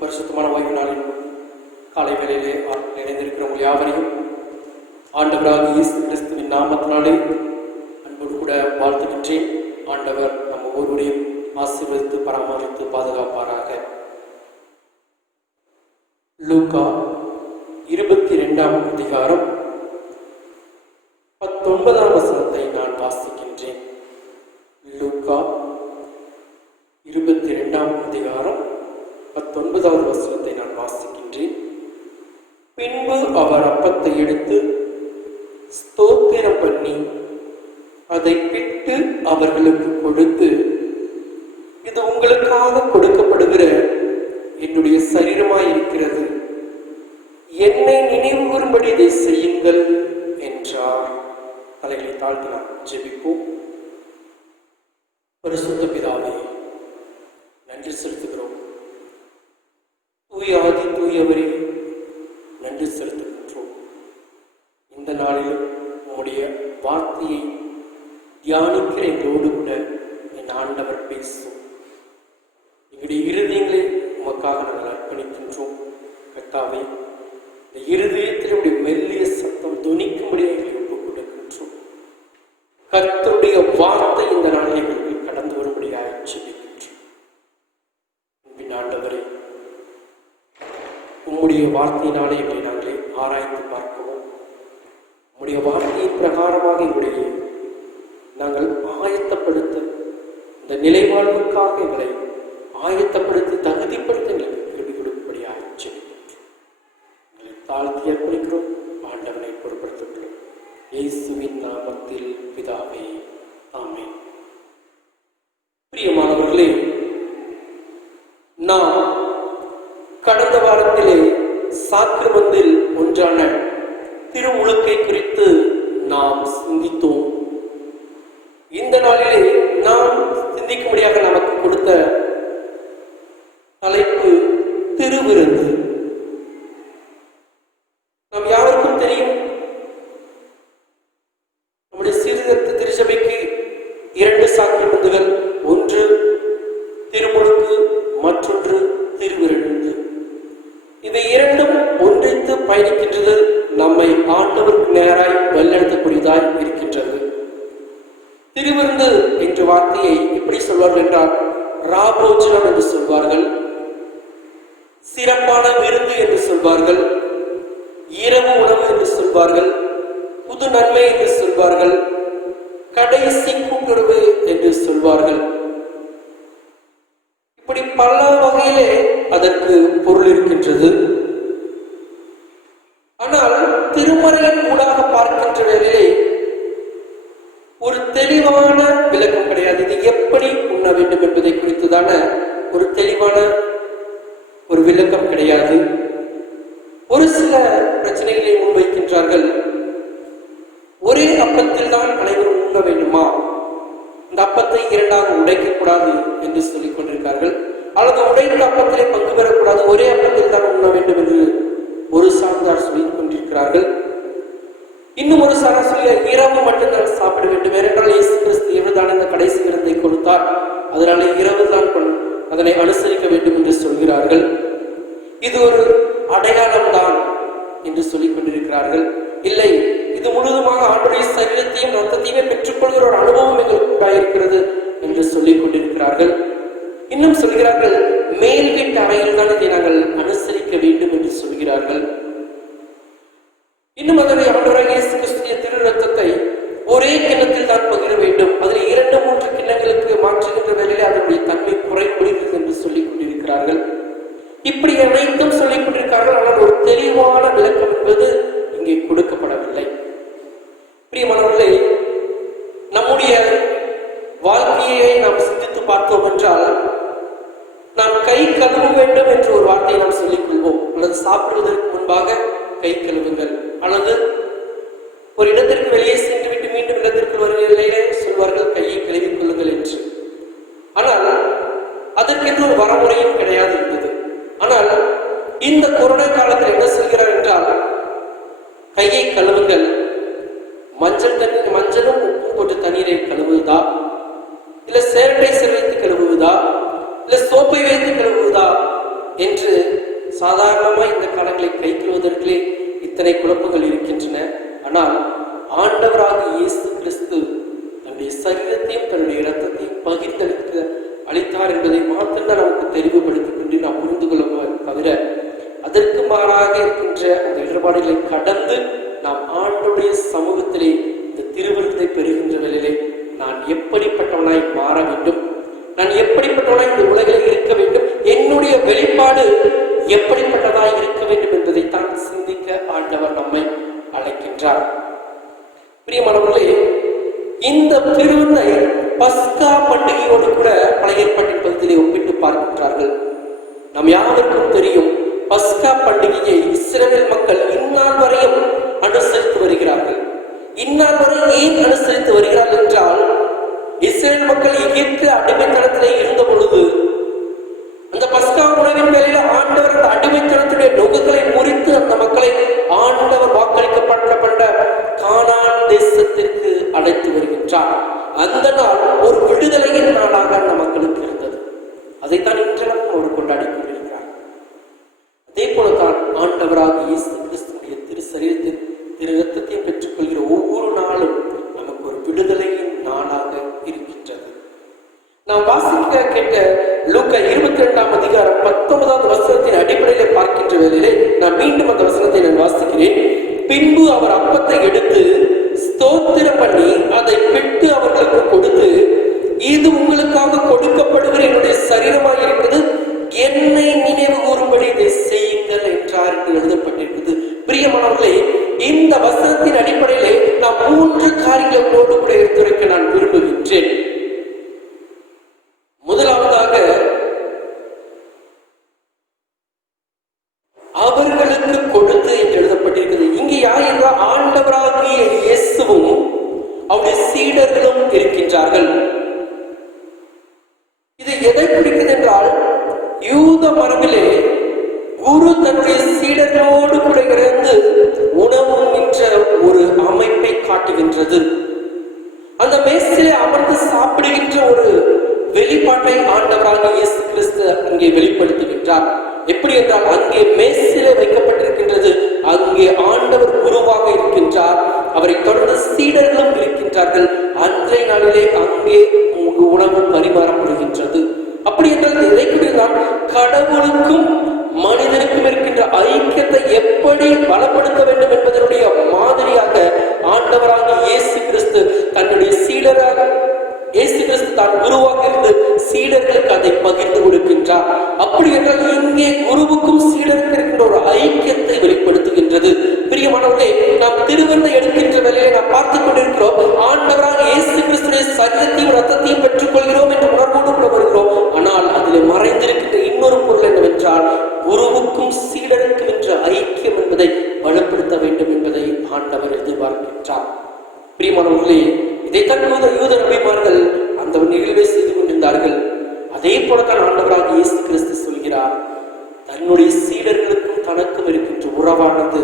பரிசுத்தமான ஓய்வு நாளின் காலை வேளையிலே இணைந்திருக்கிறவங்க யாவரையும் ஆண்டவராக இயேசு கிறிஸ்துவின் நாமத்தினாலே அன்போடு கூட வாழ்த்துகின்றேன். ஆண்டவர் நம்ம ஒவ்வொருவரையும் ஆசீர்வதித்து பராமரித்து பாதுகாப்பாராக. லூக்கா 22ஆம் அதிகாரம் 19ஆம் வசனத்தை நான் வாசிக்கின்றேன். லூக்கா 22ஆம் அதிகாரம் 19வது வசனத்தை நான் வாசிக்கின்றேன். பின்பு அவர் அப்பத்தை எடுத்து ஸ்தோத்திரம் பண்ணி அதை பிட்டு அவர்களுக்கு கொடுத்து, இது உங்களுக்காக கொடுக்கப்படுகிற என்னுடைய சரீரமாயிருக்கிறது, என்னை நினைவு கூறும்படி இதை செய்யுங்கள் என்றார். தலைகளை தாழ்த்தி நாம் ஜெபிப்போம். பரிசுத்த பிதாவே, நன்றி செலுத்துகிறோம். தூய ஆதி தூயவரே, நன்றி செலுத்துகின்றோம். இந்த நாளிலும் உம்முடைய வார்த்தையை தியானிக்கிற எங்களோடு கூட என் ஆண்டவர் பேசும். எங்களுடைய இருதயங்களை உமக்காக நாங்கள் அர்ப்பணிக்கின்றோம். கர்த்தாவே, இந்த இருதயத்தில் உடைய மெல்லிய சத்தம் துணிக்கும்படி எங்களை ஒப்புக் கொடுக்கின்றோம். கர்த்தருடைய வார்த்தை இந்த நாளில் எங்களுக்கு கடந்து வரும்படியாக ஜெபிக்கின்றோம். அன்பின் ஆண்டவரே, உம்முடைய வார்த்தையினாலே எங்களை நாங்களே ஆராய்ந்து பார்க்கவும், உம்முடைய வார்த்தையின் பிரகாரமாக எங்களுடைய நாங்கள் ஆயத்தப்படுத்த, இந்த நிலைவாழ்வுக்காக எங்களை ஆயத்தப்படுத்தி தகுதிப்படுத்த எங்களுக்கு கிருபை கொடுக்கும்படியாக ஜெபிக்கின்றோம். எங்களை தாழ்த்தி அர்ப்பணிக்கிறோம். ஆண்டவனை பொறுப்படுத்துகிறோம். இயேசுவின் நாமத்தில் பிதாவே, ஆமென். பிரியமானவர்களே, நாம் கடந்த வாரத்திலே சாக்கிரமத்தில் ஒன்றான திருமுழுக்கை குறித்து நாம் சிந்தித்தோம். இந்த நாளிலே நாம் சிந்திக்கும்படியாக நமக்கு கொடுத்த தலைப்பு திருவிருந்து. நாம் யாருக்கும் தெரியும், நம்முடைய சீர்திருத்த திருச்சபைக்கு 2 சாக்கிரமந்துகள், ஒன்று திருமுழுக்கு, மற்றொன்று திருவிருந்து. இவை இரண்டும் ஒன்றித்து பயணிக்கின்றது, நம்மை ஆண்டவருக்கு நேராய் வழிநடத்தக்கூடியதாய் இருக்கின்றது. திருவிருந்து என்ற வார்த்தையை எப்படி சொல்வார்கள் என்றால், ராபோஜனம் என்று சொல்வார்கள், சிறப்பான விருந்து என்று சொல்வார்கள், இரவு உணவு என்று சொல்வார்கள், புது நன்மை என்று சொல்வார்கள், கடைசி கூட்டுறவு என்று சொல்வார்கள். இப்படி பல வகையிலே அதற்கு பொருள் இருக்கின்றது. ஆனால் திருமறையின் ஊடாக பார்க்கின்ற வேளையிலே ஒரு தெளிவான விளக்கம் கிடையாது. இது எப்படி உண்ண வேண்டும் என்பதை குறித்துதான ஒரு தெளிவான ஒரு விளக்கம் கிடையாது. ஒரு சில பிரச்சனைகளை முன்வைக்கின்றார்கள். ஒரே அப்பத்தில் தான் அனைவரும் உண்ண வேண்டுமா, இந்த அப்பத்தை 2ஆக உடைக்கக்கூடாது என்று சொல்லிக் கொண்டிருக்கிறார்கள். அல்லது உடைந்த அப்பத்திலே பங்கு பெறக்கூடாது, ஒரே அப்பத்தில் தான் உண்ண வேண்டும் என்று ஒரு சார்ந்தார் சொல்லிக் கொண்டிருக்கிறார்கள். இன்னும் ஒரு சாரார் சொல்லி இரவு மட்டும்தான் சாப்பிட வேண்டும், ஏனென்றால் இயேசு கிறிஸ்து இரவுதான் இந்த கடைசி விருந்தை கொடுத்தார், அதனால இரவு தான் அதனை அனுசரிக்க வேண்டும் என்று சொல்கிறார்கள். இது ஒரு அடையாளம் தான் என்று சொல்லிக் கொண்டிருக்கிறார்கள். இல்லை, இது முழுவதுமாக ஆண்டுடைய சரீரத்தையும் ரத்தத்தையுமே பெற்றுக்கொள்கிற ஒரு அனுபவம் எங்களுக்கு உண்டாயிருக்கிறது என்று சொல்லிக் கொண்டிருக்கிறார்கள். இன்னும் சொல்கிறார்கள், மேல் வீட்டு அறையில் தான் இதை நாங்கள் அனுசரிக்க வேண்டும் என்று சொல்கிறார்கள். இன்னும் அதனை ஆண்டவராகிய இயேசு கிறிஸ்துவின் திரு ரத்தத்தை ஒரே கிண்ணத்தில் தான் பகிர வேண்டும், அதில் 2-3 கிண்ணங்களுக்கு மாற்றுகின்ற வேளையிலே அதனுடைய தன்மை குறைபடுகிறது என்று சொல்லிக் கொண்டிருக்கிறார்கள். இப்படி அனைத்தும் சொல்லிக் கொண்டிருக்கிறார்கள். ஆனால் ஒரு தெளிவான விளக்கம் என்பது இங்கே கொடுக்கப்படவில்லை. பிரியமானவர்களே, நம்முடைய வாழ்க்கையை நாம் சிந்தித்து பார்த்தோம் என்றால், நாம் கை கழுவ வேண்டும் என்று ஒரு வார்த்தையை நாம் சொல்லிக் கொள்வோம். அல்லது சாப்பிடுவதற்கு முன்பாக கை கழுவுங்கள், அல்லது ஒரு இடத்திற்கு வெளியே சென்று விட்டு மீண்டும் இடத்திற்கு வருகிற சொல்வார்கள் கையை கழுவிக் கொள்ளுங்கள் என்று. ஆனால் அதற்கென்று ஒரு வரமுறையும் கிடையாது இருந்தது. ஆனால் இந்த கொரோனா காலத்தில் என்ன சொல்கிறார் என்றால், கையை கழுவுங்கள், மஞ்சளும் உப்பும் போட்டு தண்ணீரை கழுவுவதா, இல்ல சானிடைசர் வைத்து கழுவுவதா, இல்ல சோப்பை மட்டும்தான் நமக்கு தெரிவுபடுத்தும் என்று நாம் புரிந்து கொள்ள தவிர அதற்கு மாறாக இருக்கின்ற அந்த இடர்பாடுகளை கடந்து நாம் ஆண்டவருடைய சமூகத்திலே இந்த திருவிருந்தை பெறுகின்ற வேளையிலே நான் எப்படிப்பட்டவனாய் மாற வேண்டும், நான் எப்படிப்பட்டவனாய் இந்த உலகிலே இருக்க வேண்டும், என்னுடைய வெளிப்பாடு எப்படிப்பட்டதாய் இருக்க வேண்டும் என்பதைத்தான் சிந்திக்க ஆண்டவர் நம்மை அழைக்கின்றார். பிரியமானவர்களே, இந்த திருவிருந்தை பஸ்கா பண்டிகையோடு கூட பழைய ஏற்பாட்டின் பகுதியிலே ஒப்பிட்டு பார்க்கின்றார்கள். நம் யாருக்கும் தெரியும், பஸ்கா பண்டிகையை இஸ்ரவேல் மக்கள் இந்நாள் வரையும் அனுசரித்து வருகிறார்கள். இந்நாள் வரை ஏன் அனுசரித்து வருகிறார்கள் என்றால், இஸ்ரவேல் மக்கள் எகிப்து அடிமைத்தனத்திலே இருந்த பொழுது அந்த பஸ்கா உணவின் வேளையில ஆண்டவர் அந்த அடிமைத்தனத்துடைய நோக்கங்களை முறித்து அந்த மக்களை ஆண்டவர் வாக்களிக்கப்பட்ட கானான் தேசத்திற்கு அழைத்து வருகின்றார். அந்த நாள் ஒரு விடுதலையின் நாளாக அந்த மக்களுக்கு இருந்தது. அதைத்தான் இன்றளவும் அவர் கொண்டாடி கொண்டிருக்கிறார். அதே போலதான் ஆண்டவராக இயேசு கிறிஸ்துடைய திரு சரீரத்தின் திரு ரத்தத்தையும் பெற்றுக்கொள்கிற ஒவ்வொரு நாளும் நமக்கு ஒரு விடுதலையின் நாளாக இருக்கின்றது. நாம் வாசிக்க கேட்ட லூக்கா 22ஆம் அதிகாரம் 19வது வசனத்தின் அடிப்படையில் பார்க்கின்ற வேளையிலே நான் மீண்டும் அந்த வசனத்தை நான் வாசிக்கிறேன். பின்பு அவர் அப்பத்தை எடுத்து ஸ்தோத்திரம் பண்ணி அதை பிட்டு அவர்களுக்கு கொடுத்து, இது உங்களுக்காக கொடுக்கப்படுகிற என்னுடைய சரீரமாக இருக்கிறது, என்னை நினைவு கூறும்படி இதை செய்யுங்கள் என்றார் என்று எழுதப்பட்டிருக்கிறது. பிரியமானவர்களே, இந்த வசனத்தின் அடிப்படையிலே நாம் 3 காரியங்களோடு கூட எடுத்துரைக்க நான் விரும்புகின்றேன். முதலாவதாக, அவர்களுக்கு கொடுத்து என்று எழுதப்பட்டிருக்கிறது. இங்கே யார் என்றால் ஆண்டவராகிய இயேசுவும் அவருடைய சீடர்களும் இருக்கின்றார்கள். இது எதை குறிக்கிறது என்றால், யூத மரபிலே குரு தன்னுடைய சீடர்களோடு கூட இருந்து உணவு என்ற ஒரு அமைப்பை காட்டுகின்றது. அந்த மேசிலே அமர்ந்து சாப்பிடுகின்ற ஒரு வெளிப்பாட்டை ஆண்டவராக இயேசு கிறிஸ்து அங்கே வெளிப்படுத்துகின்றார். எப்படி என்றால், அங்கே மேசிலே வைக்கப்பட்டிருக்கின்றது, அங்கே ஆண்டவர் குருவாக இருக்கின்றார், அவரை தொடர்ந்து சீடர்களும் இருக்கின்றார்கள். அன்றைய நாளிலே அங்கே உணவு பரிமாறப்படுகின்றது. அப்படி என்றால் எதை குறித்தால், கடவுளுக்கும் மனிதனுக்கும் இருக்கின்ற ஐக்கியத்தை எப்படி பலப்படுத்த வேண்டும் என்பதனுடைய மாதிரியாக ஆண்டவராக இயேசு கிறிஸ்து தன்னுடைய சீடராக இயேசு கிறிஸ்து தான் குருவாக இருந்து சீடர்களுக்கு அதை பகிர்ந்து கொடுக்கின்றார். அப்படி என்றால் இங்கே குருவுக்கும் சீடருக்கு இருக்கின்ற ஒரு ஐக்கியத்தை வெளிப்படுத்துகின்றது. பிரியமானவர்களே, நாம் திருவிருந்தை எடுக்கின்ற வேளையிலே நாம் பார்த்துக் கொண்டிருக்கிறோம், ஆண்டவராக இயேசு கிறிஸ்துவின் சரீரத்தையும் ரத்தத்தையும் பெற்றுக் கொள்கிறோம் என்று உணர்வோடு கூட வருகிறோம். ஆனால் அதில் மறைந்திருக்கின்ற இன்னொரு பொருள் என்னவென்றால், குருவுக்கும் சீடருக்கும் என்ற ஐக்கியம் என்பதை பலப்படுத்த வேண்டும் என்பதை ஆண்டவர் எதிர்பார்க்கின்றார். பிரியமானவர்களே, இதைத்தான் யூத நபிமார்கள் அந்த நிகழ்வை செய்து கொண்டிருந்தார்கள். அதே போலத்தான் ஆண்டவராக இயேசு கிறிஸ்து சொல்கிறார், தன்னுடைய சீடர்களுக்கும் தனக்கும் இருக்கின்ற உறவானது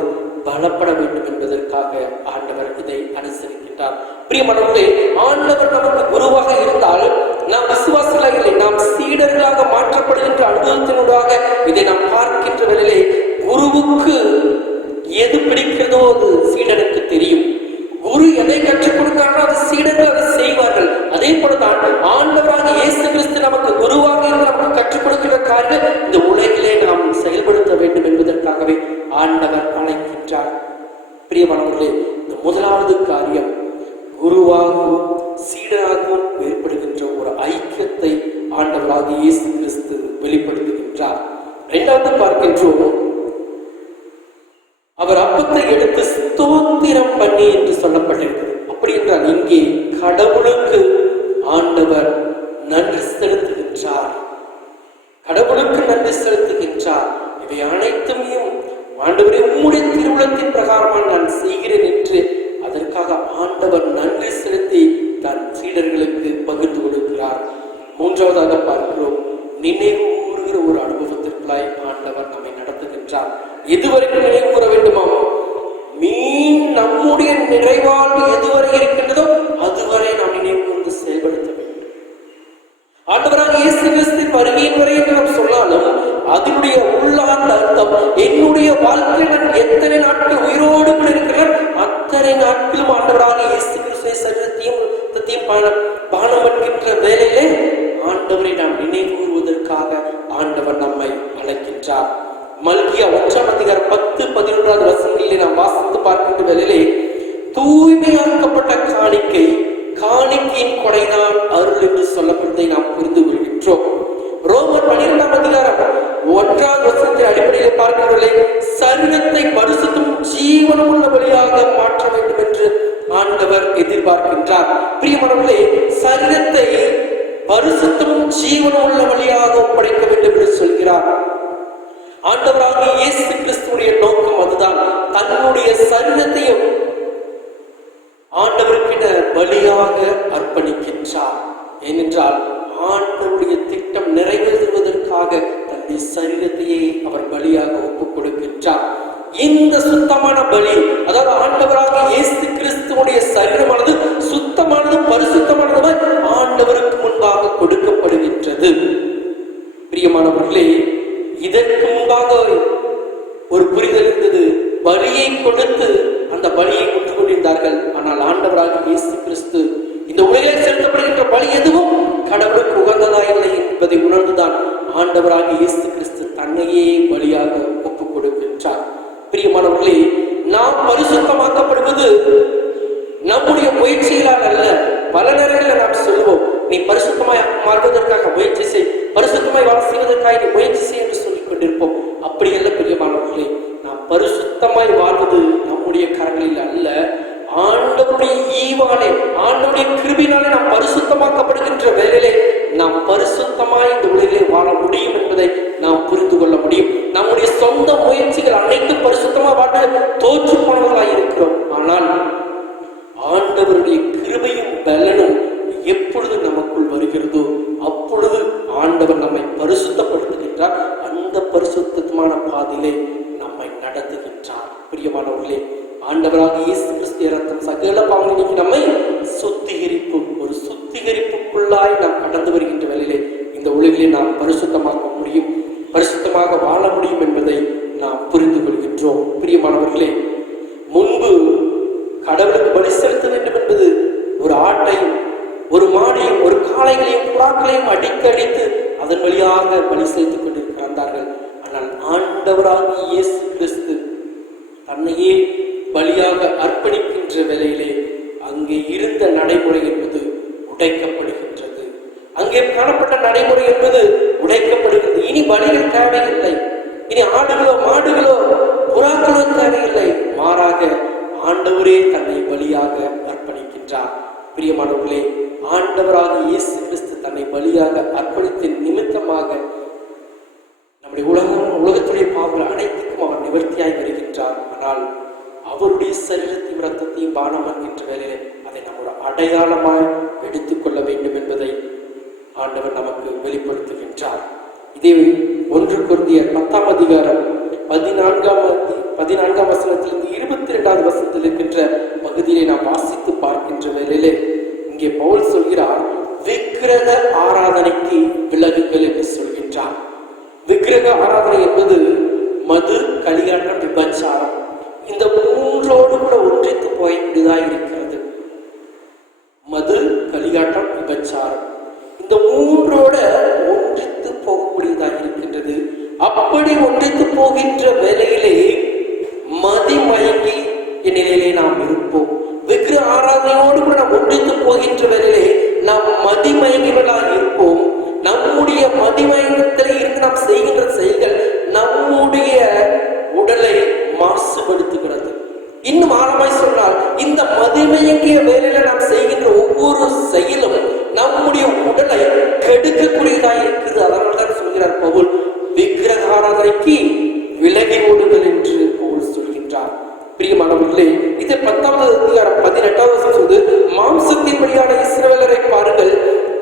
பலப்பட வேண்டும் என்பதற்காக ஆண்டவர் இதை அனுசரிக்கின்றார். பிரியமானவர்களே, ஆண்டவர் நமக்கு குருவாக இருந்தால் நாம் விசுவாசிகளாக இல்லை, நாம் சீடர்களாக மாற்றப்படுகின்ற அனுபவத்தினூடாக இதை நாம் பார்க்கின்ற வேளையிலே குருவுக்கு எது பிடிக்கிறதோ அது சீடனுக்கு தெரியும். குரு எதை கற்றுக் கொடுக்கிறாரோ அது சீடர்கள் அதை செய்வார்கள். அதே போலதான் ஆண்டவராக இயேசு கிறிஸ்து நமக்கு குருவாக இருந்து நமக்கு கற்றுக் கொடுக்கிற காரியம் இந்த உலகிலே நாம் செயல்படுத்த வேண்டும் என்பதற்காகவே ஆண்டவர் அழைக்கின்றார். பிரியமானவர்களே, இந்த முதலாவது காரியம், குருவாகவும் சீடராகவும் ஏற்படுகின்ற ஒரு ஐக்கியத்தை ஆண்டவராக இயேசு கிறிஸ்து வெளிப்படுத்துகின்றார். இரண்டாவது பார்க்கின்றோம், அவர் அப்பத்தை எடுத்து ஸ்தோத்திரம் பண்ணி என்று சொல்லப்பட்டிருக்கிறது. அப்படி என்றால் இங்கே கடவுளுக்கு ஆண்டவர் நன்றி செலுத்துகின்றார். கடவுளுக்கு நன்றி செலுத்துகின்றார். இவை அனைத்துமையும் ஆண்டவரே உம்முடைய திருவுளத்தின் பிரகாரமாக நான் செய்கிறேன் என்று அதற்காக ஆண்டவர் நன்றி செலுத்தி தன் சீடர்களுக்கு பகிர்ந்து கொடுக்கிறார். மூன்றாவதாக பார்க்கிறோம், நினைவு கூறுகிற ஒரு அனுபவத்திற்குள்ளாய் ஆண்டவர் நம்மை நடத்துகின்றார். எதுவரைக்கும் நினைவு கூற வேண்டுமா? நம்முடைய நிறைவாழ்வு எதுவரை இருக்கின்றதோ அதுவரை நாம் நினைவு கூர்ந்து செயல்படுத்த வேண்டும். ஆண்டவராக இயேசு கிறிஸ்துவின் வருகையின் வரை என்று நாம் சொன்னாலும் அதனுடைய உள்ளார்ந்த அர்த்தம், என்னுடைய வாழ்க்கையில் நான் எத்தனை நாட்கள் உயிரோடு கூட இருக்கிறேன் அத்தனை நாட்களும் ஆண்டவராக இயேசு கிறிஸ்துவின் சரீரத்தையும் பானம் பண்ணுகின்ற வேலையிலே ஆண்டவரை நாம் நினைவு கூறுவதற்காக ஆண்டவர் நம்மை அழைக்கின்றார். மல்கியா 1:10-11 வசனங்களிலே நாம் வாசித்து பார்க்கின்ற வேளையிலே தூய்மையாக்கப்பட்ட காணிக்கையின் கொடைதான் அருள் என்று சொல்லப்படுவதை நாம் புரிந்து கொள்கின்றோம். ரோமர் 12:1 வசனத்தின் அடிப்படையில் பார்க்கிறவர்களே, சரீரத்தை பரிசுத்தம் ஜீவனம் உள்ள வழியாக மாற்ற வேண்டும் என்று ஆண்டவர் எதிர்பார்க்கின்றார். பிரியமானவர்களே, சரீரத்தை பரிசுத்தம் ஜீவனம் உள்ள வழியாக ஒப்படைக்க வேண்டும் என்று சொல்கிறார். ஆண்டவராகிய இயேசு கிறிஸ்துவுடைய நோக்கம் அதுதான். தன்னுடைய சரீரத்தையும் ஆண்டவருக்கென பலியாக அர்ப்பணிக்கின்றார். ஏனென்றால் ஆண்டவருடைய திட்டம் நிறைவேறுவதற்காக தன்னுடைய சரீரத்தையே அவர் பலியாக ஒப்புக் கொடுக்கின்றார். இந்த சுத்தமான பலி, அதாவது ஆண்டவராக இயேசு கிறிஸ்துவுடைய சரீரமானது சுத்தமானது பரிசுத்தமானது ஆண்டவருக்கு முன்பாக கொடுக்கப்படுகின்றது. பிரியமானவர்களே, இதற்கு முன்பாக ஒரு புரிதல் இருந்தது. பலியை கொடுத்து அந்த பலியை கொண்டு கொண்டிருந்தார்கள். ஆனால் ஆண்டவராக இயேசு கிறிஸ்து இந்த உலகில் செலுத்தப்படுகின்ற பலி எதுவும் கடவுளுக்கு உகந்ததா இல்லை என்பதை உணர்ந்துதான் ஆண்டவராக இயேசு கிறிஸ்து தன்னையே பலியாக ஒப்புக் கொடுக்கின்றார். பிரியமானவர்களே, நாம் பரிசுத்தமாக்கப்படுவது நம்முடைய முயற்சிகளால் அல்ல. பல நேரங்களில் நாம் சொல்லுவோம், நீ பரிசுத்தமாய் மாறுவதற்காக முயற்சி செய், பரிசுத்தமாய் வாழ செய்வதற்காக நீ முயற்சி செய் என்று சொல்லிக் கொண்டிருப்போம். அப்படி அல்ல பிரியமானவர்களே, நாம் பரிசுத்தமாய் வாழ்வது நம்முடைய கரங்களில் அல்ல, ஆண்டவருடைய ஈவாலே, ஆண்டவருடைய கிருபையினாலே நாம் பரிசுத்தமாக்கப்படுகின்ற வேளையிலே நாம் பரிசுத்தமாய் இந்த உலகிலே வாழ முடியும் என்பதை நாம் புரிந்து கொள்ள முடியும். நம்முடைய சொந்த முயற்சிகள் அனைத்தும் பரிசுத்தமாக வாழ தோற்று போனவர்களாக இருக்கிறோம். ஆனால் ஆண்டவருடைய கிருபையும் பலனும் எப்பொழுது நமக்குள் வருகிறதோ அப்பொழுது ஆண்டவர் நம்மை பரிசுத்தப்படுத்துகின்றார். அந்த பரிசுத்தமான பாதையிலே நம்மை நடத்துகின்றார். பிரியமானவர்களே, ஆண்டவராக இயேசு கிறிஸ்து ரத்தம் சகல பாவங்களுக்கு நம்மை ஒரு சுத்திகரிப்புக்குள்ளாய் நாம் கடந்து வருகின்ற வேளையிலே இந்த உலகிலே நாம் பரிசுத்தமாக முடியும், பரிசுத்தமாக வாழ முடியும் என்பதை நாம் புரிந்து கொள்கின்றோம். பிரியமானவர்களே, முன்பு கடவுளுக்கு பலி செலுத்த வேண்டும் என்பது ஒரு ஆட்டையும் ஒரு மாடையும் ஒரு காளைகளையும் புறாக்களையும் அடித்து அதன் வழியாக பலி செலுத்திக் கொண்டிருக்கிறார்கள். ஆனால் ஆண்டவராக இயேசு கிறிஸ்து தன்னையே பலியாக அர்ப்பணிக்கின்ற வேளையிலே அங்கே இருந்த நடைமுறை என்பது உடைக்கப்படுகின்றது. அங்கே காணப்பட்ட நடைமுறை என்பது உடைக்கப்படுகிறது. இனி பலிகள் தேவையில்லை, இனி ஆடுகளோ மாடுகளோ புறாக்களோ தேவையில்லை. மாறாக ஆண்டவரே தன்னை பலியாக அர்ப்பணிக்கின்றார். பிரியமானவர்களே, ஆண்டவராக இயேசு கிறிஸ்து தன்னை பலியாக அர்ப்பணித்த நிமித்தமாக நம்முடைய உலகத்துடைய பாவங்கள் அனைத்துக்கும் அவர் நிவர்த்தியாய் வருகின்றார். ஆனால் அவருடைய சரீரத்தையும் இரத்தத்தையும் பானம் என்கின்ற வேலையிலே அதை நம்முடைய அடையாளமாய் எடுத்துக்கொள்ள வேண்டும் என்பதை ஆண்டவர் நமக்கு வெளிப்படுத்துகின்றார். இதே 1 கொரிந்தியர் 10:14 வசனத்திலிருந்து 22 வசனத்தில் இருக்கின்ற பகுதியை நாம் வாசித்து பார்க்கின்ற வேளையிலே இங்கே பவுல் சொல்கிறார், விக்கிரக ஆராதனைக்கு விலகுங்கள் என்று சொல்கின்றார். விக்கிரக ஆராதனை என்பது மது, களியாட்டம், விபச்சாரம், இந்த மூன்றோடு கூட ஒன்றித்து போய்தான் இருக்கிறது. மது, களியாட்டம், விபச்சாரம், இந்த மூன்றோட ஒன்றித்து போகக்கூடியதாக இருக்கின்றது. அப்படி ஒன்றித்து போகின்ற வேளையிலே மதிமயங்கி நிலையிலே நாம் இருப்போம். விக்கிர ஆராதனையோடு கூட நாம் ஒன்றித்து போகின்ற வேளையிலே நாம் மதிமயங்கிகளாக இருப்போம். நம்முடைய மதிமயங்கத்தில் இருந்து நாம் செய்கின்ற செயல்கள் நம்முடைய உடலை மாசுபடுத்துகிறது. இன்னும் ஆழமாய் சொன்னால், இந்த மதிமயங்கிய வேலையில நாம் செய்கின்ற ஒவ்வொரு செயலும் நம்முடைய உடலை கெடுக்கக்கூடியதாக இருக்குது. அதனால்தான் சொல்கிறார் பவுல், விக்கிரக ஆராதனைக்கு விலகி ஓடுங்கள் என்று பவுல் சொல்கின்றார். பிரியமானவர்களே, இது 10:18 சொல்வது, மாம்சத்தின்படியான இஸ்ரவேலரை பாருங்கள்,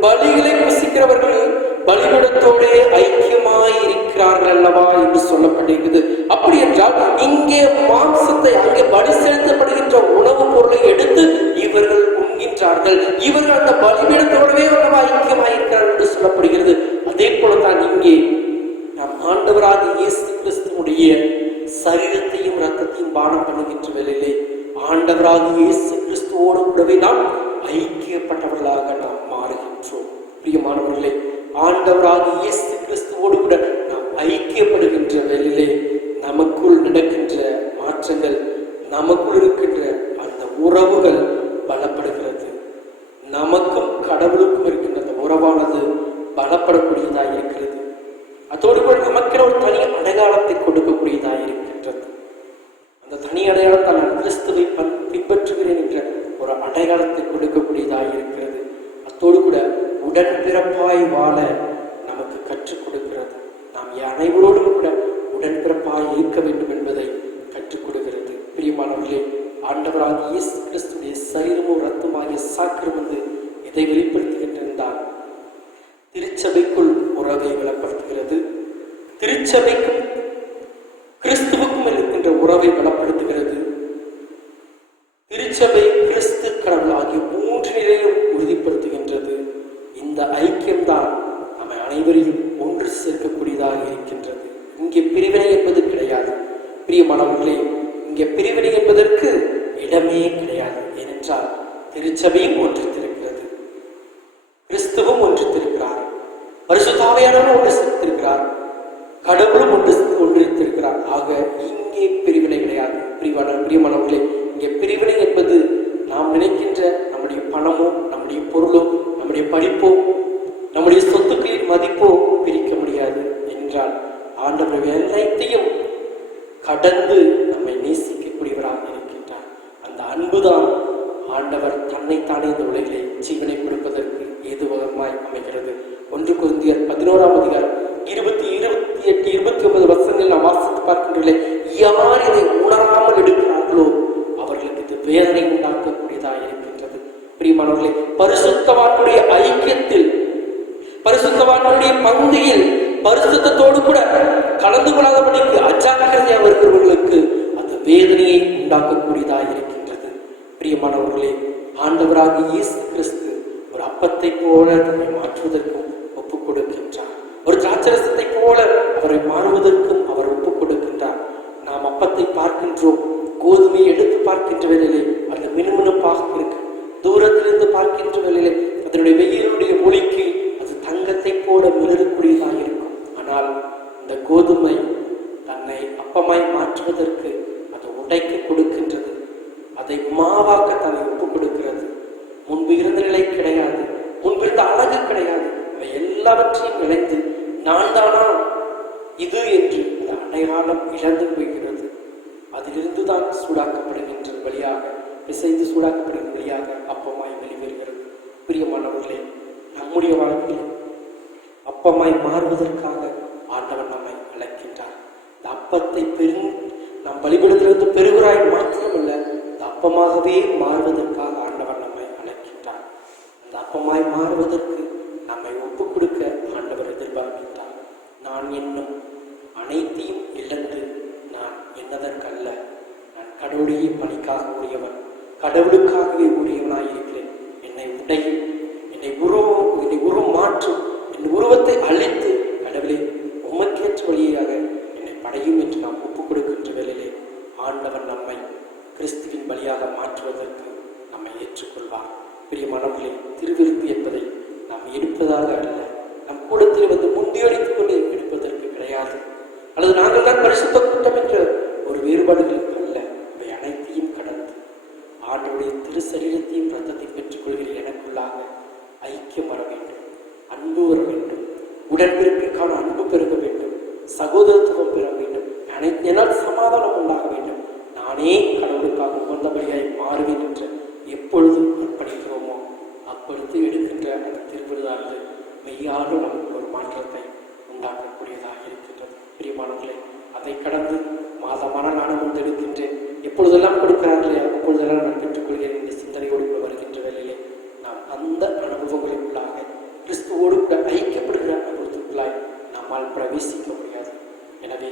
பலிகளை புசிக்கிறவர்கள் பலிபீடத்தோடு ஐக்கியமாய் இருக்கிறார்கள் அல்லவா என்று சொல்லப்படுகிறது. அப்படி என்றால் இங்கே மாம்சத்தை, அங்கே பலி செலுத்தப்படுகின்ற உணவுப் பொருளை எடுத்து இவர்கள் உண்கின்றார்கள். இவர்கள் அந்த பலிபீடத்தோடவே அல்லவா ஐக்கியமாய் இருக்கிறார்கள் என்று சொல்லப்படுகிறது. அதே போலதான் இங்கே நாம் ஆண்டவராக இயேசு கிறிஸ்துவுடைய சரீரத்தையும் இரத்தத்தையும் பானம் பண்ணுகின்ற வேளையிலே ஆண்டவராக இயேசு கிறிஸ்துவோடு கூடவே நாம் ஐக்கியப்பட்டவர்களாக நாம் மாறுகின்றோம். பிரியமானவர்களே, ஆண்டவராக இயேசு கிறிஸ்துவோடு கூட நாம் கடவுளுக்கும் இருக்கின்ற அந்த உறவானது பலப்படக்கூடியதாக இருக்கிறது. அதோடு கூட நமக்கு ஒரு தனி அடையாளத்தை கொடுக்கக்கூடியதாக இருக்கின்றது. அந்த தனி அடையாளத்தால் நான் கிறிஸ்துவை பின்பற்றுகிறேன் என்ற ஒரு அடையாளத்தை கொடுக்கக்கூடியதாக இருக்கிறது. அத்தோடு கூட உடன்பிறப்பாய் வாழ நமக்கு கற்றுக் கொடுக்கிறது. நாம் அனைவரோடும் கூட உடன்பிறப்பாய் இருக்க வேண்டும் என்பதை கற்றுக் கொடுக்கிறது. பிரியமானவர்களே, ஆண்டவராகிய இயேசு கிறிஸ்துடைய சரீரமும் ரத்தமாகிய சாக்கிரம் வந்து இதை வெளிப்படுத்துகின்றால் திருச்சபைக்குள் உறவை பலப்படுத்துகிறது. திருச்சபைக்கும் கிறிஸ்துவுக்கும் இருக்கின்ற உறவை பலப்படுத்துகிறது. திருச்சபை கிறிஸ்து கடவுள் ஆகிய மூன்று நிலையும் உறுதிப்படுத்துகின்றது. இந்த ஐக்கியம்தான் நம்ம அனைவரையும் ஒன்று சேர்க்கக்கூடியதாக இருக்கின்றது. இங்கே பிரிவினை என்பது கிடையாது. பிரியமானவர்களே, இங்கே பிரிவினை என்பதற்கு இடமே கிடையாது. ஏனென்றால் திருச்சபையும் ஒன்றித்திருக்கிறது, கிறிஸ்துவும் ஒன்றித்திருக்கிறார், பரிசுத்த ஆவியானவரும் ஒன்று சேர்த்திருக்கிறார், கடவுளும் ஒன்றித்திருக்கிறார். ஆக இங்கே பிரிவினை கிடையாது. பிரியமானவர்களே, இங்கே பிரிவினை என்பது நாம் நினைக்கின்ற நம்முடைய பணமோ, நம்முடைய பொருளோ, நம்முடைய படிப்போ, நம்முடைய சொத்துக்களின் மதிப்போ பிரிக்க முடியாது. என்றால் ஆண்டவர் அனைத்தையும் கடந்து நம்மை நேசிக்கக்கூடியவராக இருக்கின்றார். அந்த அன்புதான் ஆண்டவர் தன்னைத்தானே இந்த உலகிலே ஜீவனை கொடுப்பதற்கு ஏதுவாய் அமைகிறது. 1 கொரிந்தியர் 11ஆம் அதிகாரம் 28, 29 வசனங்கள் நாம் வாசித்து பார்க்கின்றே, யார் இதை உணராமல் எடுக்கிறார்களோ அவர்களுக்கு இது வேதனை உண்டாக்கக்கூடியதாக இருக்கின்றது. பிரியமானவர்களே, பரிசுத்தவானுடைய ஐக்கியத்தில், பரிசுத்தவானுடைய பந்தியில் பரிசுத்தத்தோடு கூட கலந்து கொள்ளாதபடிக்கு அஜாக்கிரதையாக வருகிறவர்களுக்கு அது வேதனையை உண்டாக்கக்கூடியதாக இருக்கின்றது. பிரியமானவர்களே, ஆண்டவராகிய இயேசு கிறிஸ்து ஒரு அப்பத்தை போல தன்னை மாற்றுவதற்கும் ஒப்புக் கொடுக்கின்றார். ஒரு திராட்சரசத்தை போல அவரை மாறுவதற்கும் அவர் ஒப்புக் கொடுக்கின்றார். நாம் அப்பத்தை பார்க்கின்றோம், கோதுமையை எடுத்து பார்க்கின்ற வேளையிலே அது மினுமினுப்பாக இருக்கு. தூரத்திலிருந்து பார்க்கின்ற வேளையிலே அதனுடைய வெயிலுடைய ஒளிக்கு அது தங்கத்தை போல மிளறக்கூடியதாக இருக்கும். ஆனால் இந்த கோதுமை தன்னை அப்பமாய் மாற்றுவதற்கு அது உடைக்க கொடுக்கின்றது, அதை மாவாக்க தன்னை ஒப்புக் கொடுக்கிறது. முன்பு இருந்த நிலை கிடையாது, முன்பு இருந்த அழகு கிடையாது. அவை எல்லாவற்றையும் இணைந்து நான் தானா இது என்று அந்த அடையாளம் இழந்து போகிறது. அதிலிருந்து தான் சூடாக்கப்படுகின்ற வழியாக, பிசைந்து சூடாக்கப்படுகின்ற வழியாக அப்பமாய் வெளிவருகிறது. பிரியமானவர்களே, நம்முடைய வாழ்க்கையில் அப்பமாய் மாறுவதற்காக ஆண்டவர் நம்மை அழைக்கின்றார். இந்த அப்பத்தை நம் வழிபடுத்திலிருந்து பெறுகிறாய் மாத்திரமல்ல, இந்த அப்பமாகவே மாறுவதற்காக ஆண்டவர் நம்மை அழைக்கின்றார். அந்த அப்பமாய் மாறுவதற்கு நம்மை ஒப்புக் கொடுக்க ஆண்டவர் எதிர்பார்க்கின்றார். நான் என்னும் அனைத்தையும் இழந்து நான் என்னதற்கல்ல, நான் கடவுளையே பணிக்காக உரியவன், கடவுளுக்காகவே உரியவனாய் இருக்கிறேன். என்னை உடையும், என்னை உருவம் மாற்றும், என் உருவத்தை அழித்து கடவுளே உமக்கேற்ற வழியாக என்னை படையும் என்று நாம் ஒப்புக் கொடுக்கின்ற வேளையிலே ஆண்டவர் நம்மை கிறிஸ்துவின் வழியாக மாற்றுவதற்கு நம்மை ஏற்றுக்கொள்வார். பிரியமானவர்களே, திருவிருத்தி என்பதை நாம் எடுப்பதாக அல்ல, நம் கூடத்தில் வந்து முந்தியடித்துக் கொண்டு எடுப்பதற்கு கிடையாது, அல்லது நாங்கள் தான் பரிசுத்த கூட்டம் என்ற ஒரு வேறுபாடுகளுக்கு அல்ல. இவை அனைத்தையும் கடந்து ஆண்டவருடைய திரு சரீரத்தையும் ரத்தத்தையும் பெற்றுக் கொள்கிற எனக்குள்ளாக ஐக்கியம் வர வேண்டும், அன்பு வர வேண்டும், உடன்பிறப்பிற்கான அன்பு பெருக வேண்டும், சகோதரத்துவம் பெற வேண்டும், என்னால் சமாதானம் உண்டாக வேண்டும், நானே கடவுளுக்காக உகந்தபடியாய் மாறுவேன் என்று எப்பொழுதும் அர்ப்பணிக்கிறோமோ அப்பொழுது எடுக்கின்ற அந்த திருவிழானது மெய்யாலும் நமக்கு ஒரு மாற்றத்தை உண்டாக்கக்கூடியதாக இருக்கின்றது. பிரியமானவர்களே, அதை கடந்து மாதமான நானும் வந்து எடுக்கின்றேன், எப்பொழுதெல்லாம் கொடுக்கிறார்களே அப்பொழுதெல்லாம் நான் பெற்றுக்கொள்கிறேன் என்ற சிந்தனையோடு வருகின்ற வேளையிலே நாம் அந்த அனுபவங்களுக்குள்ளாக கிறிஸ்துவோடு கூட ஐக்கியப்படுகிற அனுபவத்துக்குள்ளாய் நம்மால் பிரவேசிக்க முடியாது. எனவே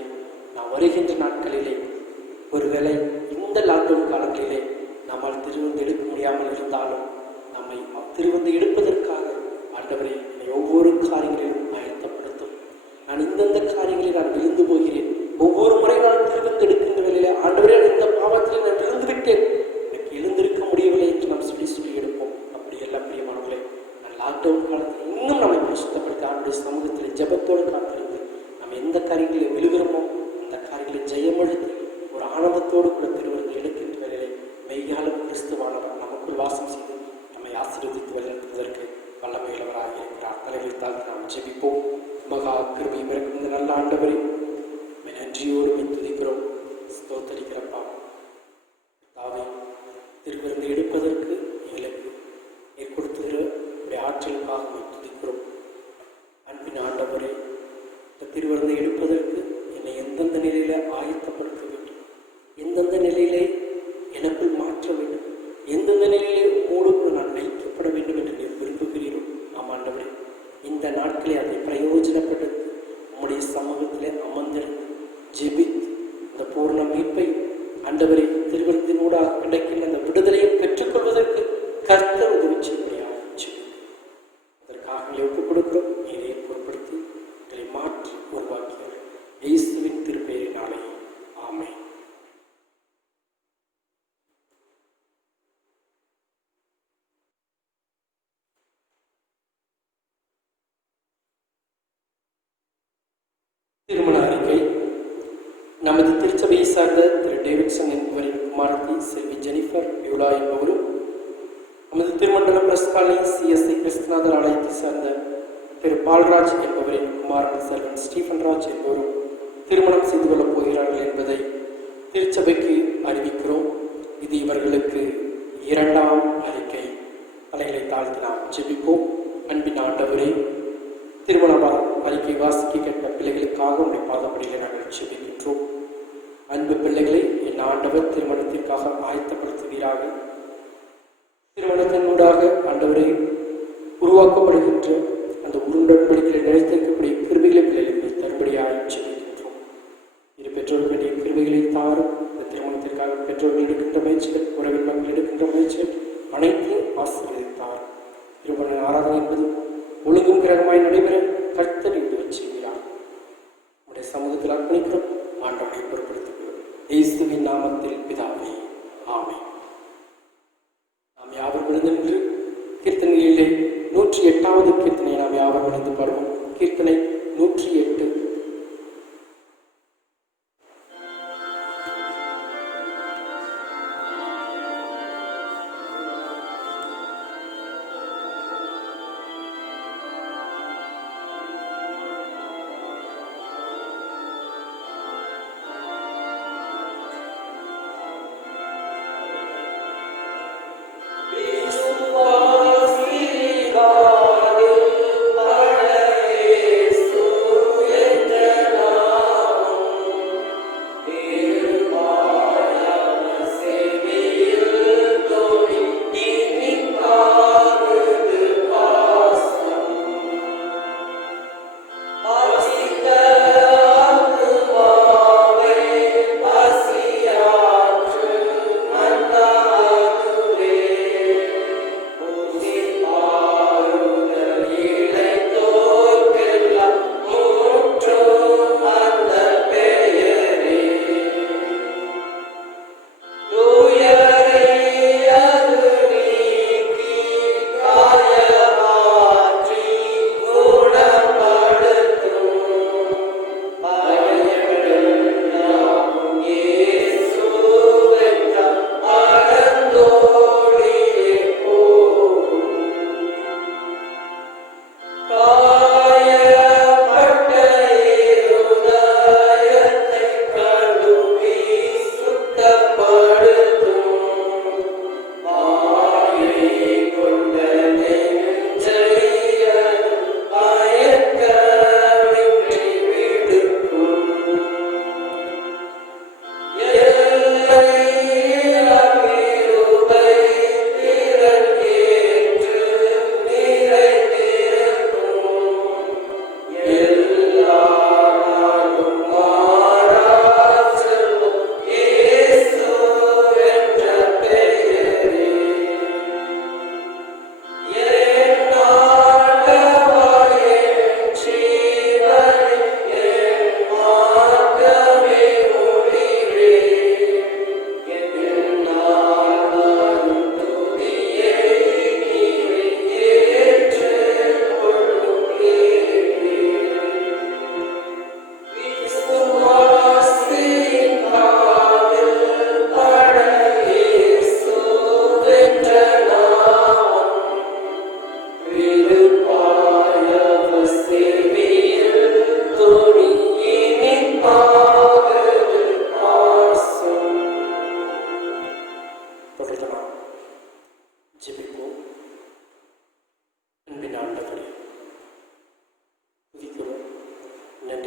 நாம் வருகின்ற நாட்களிலே, ஒருவேளை இந்த லாக்டவுன் காலங்களிலே நம்மால் திருவந்து எடுக்க முடியாமல் இருந்தாலும் நம்மை திருவந்து எடுப்பதற்காக ஆண்டவரை ஒவ்வொரு காரியங்களிலும் ஆயத்தப்படுத்தும். நான் இந்தந்த காரியங்களில் நான் விழுந்து போகிறேன், ஒவ்வொரு முறை நான் திருவந்து எடுக்கின்ற வேளையிலே ஆண்டவரே இந்த பாவத்தில் நான் விழுந்து விட்டேன், எனக்கு எழுந்திருக்க முடியவில்லை என்று நாம் சொல்லி எடுப்போம். அப்படி எல்லாம் பிரியமானவர்களே, நான் லாக்டவுன் காலத்தில் இன்னும் நம்மை பரிசுத்தப்படுத்த ஆண்டுடைய சமூகத்தில் ஜெபத்தோடு காத்திருந்து நம்ம எந்த காரியங்களில் விழுகிறோமோ அந்த காரியங்களை ஜெயமழுத்தி ஒரு ஆனந்தத்தோடு கூட திருவருள் எடுக்கின்ற வேளையிலே மெய்யாலும் கிறிஸ்துவானவர் நமக்குள் வாசம் செய்து நம்மை ஆசீர்வதித்து வளர்ப்பதற்கு வல்ல ஜெபிப்போம். மகா கிருபை பிறக்கும் இந்த நல்ல ஆண்டவரே, நன்றியோடு துதிக்கிறோம், ஸ்தோத்தரிக்கிறப்பா. தாவே, திருவிருந்து எடுப்பதற்கு எங்களுக்கு ஏற்படுத்துகிற ஆற்றலுக்காக துதிக்கிறோம். அன்பின் ஆண்டவரே, இந்த திருவிருந்தை எடுப்பதற்கு என்னை எந்தெந்த நிலையில ஆயத்தப்படுத்த வேண்டும், எந்தெந்த நிலையிலே எனக்குள் மாற்ற வேண்டும், எந்தெந்த நிலையிலே உம்மோடு நான் வைக்கப்பட வேண்டும் என்று நீர் விரும்புகிறீரோ. ஆம் ஆண்டவரே, இந்த நாட்களே அதை பிரயோஜனப்படுத்தி உம்முடைய சமூகத்திலே அமர்ந்திருந்து ஜெபித்து அந்த பூர்ண மீட்பை ஆண்டவரை திருவிருந்தினூடாக கிடைக்கின்ற அந்த விடுதலையை பெற்றுக்கொள்வதற்கு கர்த்தர் உதவி செய்யும்படியாக அதற்காக ஒப்புக் கொடுக்கிறோம். நீரை பொருட்படுத்தி இதை மாற்றி உருவாக்கியவர் இயேசுவின் திருப்பெயரினாலே ஆமென். திருமண அறிக்கை. நமது திருச்சபையை சார்ந்த திரு டேவிட்சன் என்பவரின் குமாரத்தி செல்வி ஜெனிஃபர் பியூலா என்பவரும், நமது திருமண்டல பிரஸ்காலி CSI கிறிஸ்துநாதர் ஆலயத்தை சார்ந்த திரு பால்ராஜ் என்பவரின் குமாரன் செல்வன் ஸ்டீஃபன் ராஜ் என்பவரும் திருமணம் செய்து கொள்ளப் போகிறார்கள் என்பதை திருச்சபைக்கு அறிவிக்கிறோம். இது இவர்களுக்கு 2ஆம் அறிக்கை. தலைகளை தாழ்த்தி நாம் ஜெபிப்போம். அன்பின் ஆண்டவரே, திருமண அறிக்கை வாசிக்க கேட்ட பிள்ளைகளுக்காக உடைய பாதப்படியில் நாங்கள் ஜெபிக்கின்றோம். அன்பு பிள்ளைகளை என் ஆண்டவர் திருமணத்திற்காக ஆயத்தப்படுத்துவீராக. திருமணத்தினூடாக ஆண்டவரை உருவாக்கப்படுகின்ற அந்த உடன்படிக்கையில் நிலைத்திருக்கக்கூடிய கிருபைகளை பிள்ளைகளுக்கு தரும்படியாக ஜெபிக்கின்றோம். இரு பெற்றோர்கள் வேண்டிய கிருபைகளை தாரும். இந்த திருமணத்திற்காக பெற்றோர்கள் எடுக்கின்ற முயற்சிகள், உறவின் மக்கள் எடுக்கின்ற முயற்சிகள் அனைத்தையும் ஆசீர்வதித்தார். திருமண ஆராதனை என்பது ஒழுங்கும் கிரகமாய் நடைபெற கர்த்தர் உதவி செய்கிறார். உடைய சமூகத்தில் அர்ப்பணிக்கிறோம். ஆண்டவரை பொருட்படுத்துகிறோம். இயேசுவின் நாமத்தில் பிதாவே, ஆமென். நாம் யாவர் விழுந்து கீர்த்தனையிலே 108வது கீர்த்தனை நாம் யாவர் விழுந்து பாடுவோம். கீர்த்தனை 108. Yes.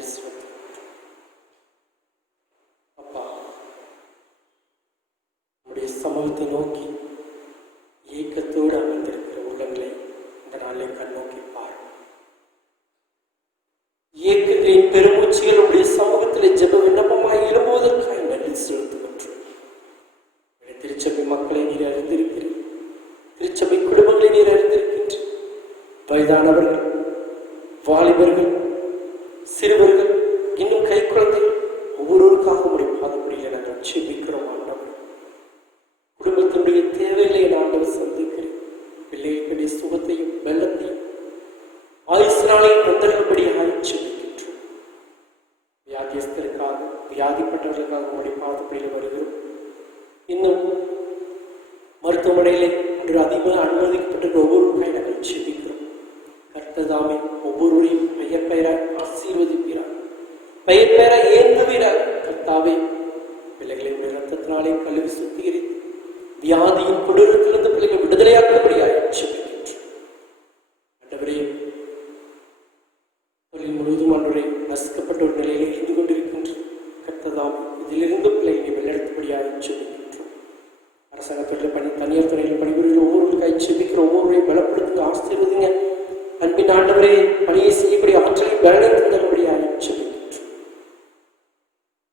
நன்றி செலுத்து. அப்பா, உடைய சமூகத்தை நோக்கி ஏக்கத்தோடு அமர்ந்திருக்கிற உள்ளங்களை இந்த நாளை கண்ணோக்கி பார். ஏக்கத்தின் பெருமூச்சிகள் உடைய சமூகத்தில் ஜெப விண்ணப்பமாய் எழும்புவதற்காக நன்றி செலுத்துகின்றோம். திருச்சபை மக்களை நீர் அறிந்திருக்கிறீர். திருச்சபை குடும்பங்களை நீர் அறிந்திருக்கின்ற வயதானவர்கள், வாலிபர்கள், சிறுவர்கள், இன்னும் கை குழந்தைகள் ஒவ்வொருவருக்காக உடைய பாதப்படியில் நாங்கள் ஜெபிக்கிறோம். ஆண்டவர், குடும்பத்தினுடைய தேவைகளை ஆண்டவர் சந்திக்கிறேன். பிள்ளைகளுடைய சுகத்தையும் வெள்ளத்தையும் ஆயுசினாலையும் தந்தரும்படியாக ஜெபிக்கின்றோம். வியாதியஸ்தருக்காக, வியாதிப்பட்டவர்களுக்காக உடைய பாதப்படியில் வருகிறோம். இன்னும் மருத்துவமனையிலே ஒன்று அதிகமாக அனுமதிக்கப்பட்ட ஒவ்வொருவருக்காக நாங்கள் ஜெபிக்கிறோம். கர்த்ததாமே ஒவ்வொருவரையும் பெயர் பெயராய் ஆசீர்வதிக்கிறார், பெயர் பெயராய் ஏந்துகிறார். கர்த்தாவே, பிள்ளைகளை ரத்தத்தினாலே கழுவி சுத்திகரித்து வியாதியின் கொடூரத்திலிருந்து பிள்ளைகள் விடுதலையாக்கும்படியாக ஜெபிக்கின்றோம். ஆண்டவரே, தொழில் முழுவதும் ஆண்டவரே நசுக்கப்பட்ட ஒரு நிலையிலே இருந்து கொண்டிருக்கின்ற கர்த்ததாமே இதிலிருந்து பிள்ளைகளை வெள்ளெடுத்தபடியாக ஜெபிக்கின்றோம். அரசாங்கத்துறையில் பணி, தனியார் துறையில் பணிபுரிகிற ஒவ்வொருவருக்காக ஜெபிக்கிற ஒவ்வொருவரையும் பலப்படுத்துங்க, ஆசீர்வதிங்க. அன்பின் ஆண்டவரே, பணியை செய்யக்கூடிய ஆற்றலை பலனை தந்தபடியாக ஜெபிக்கின்றோம்.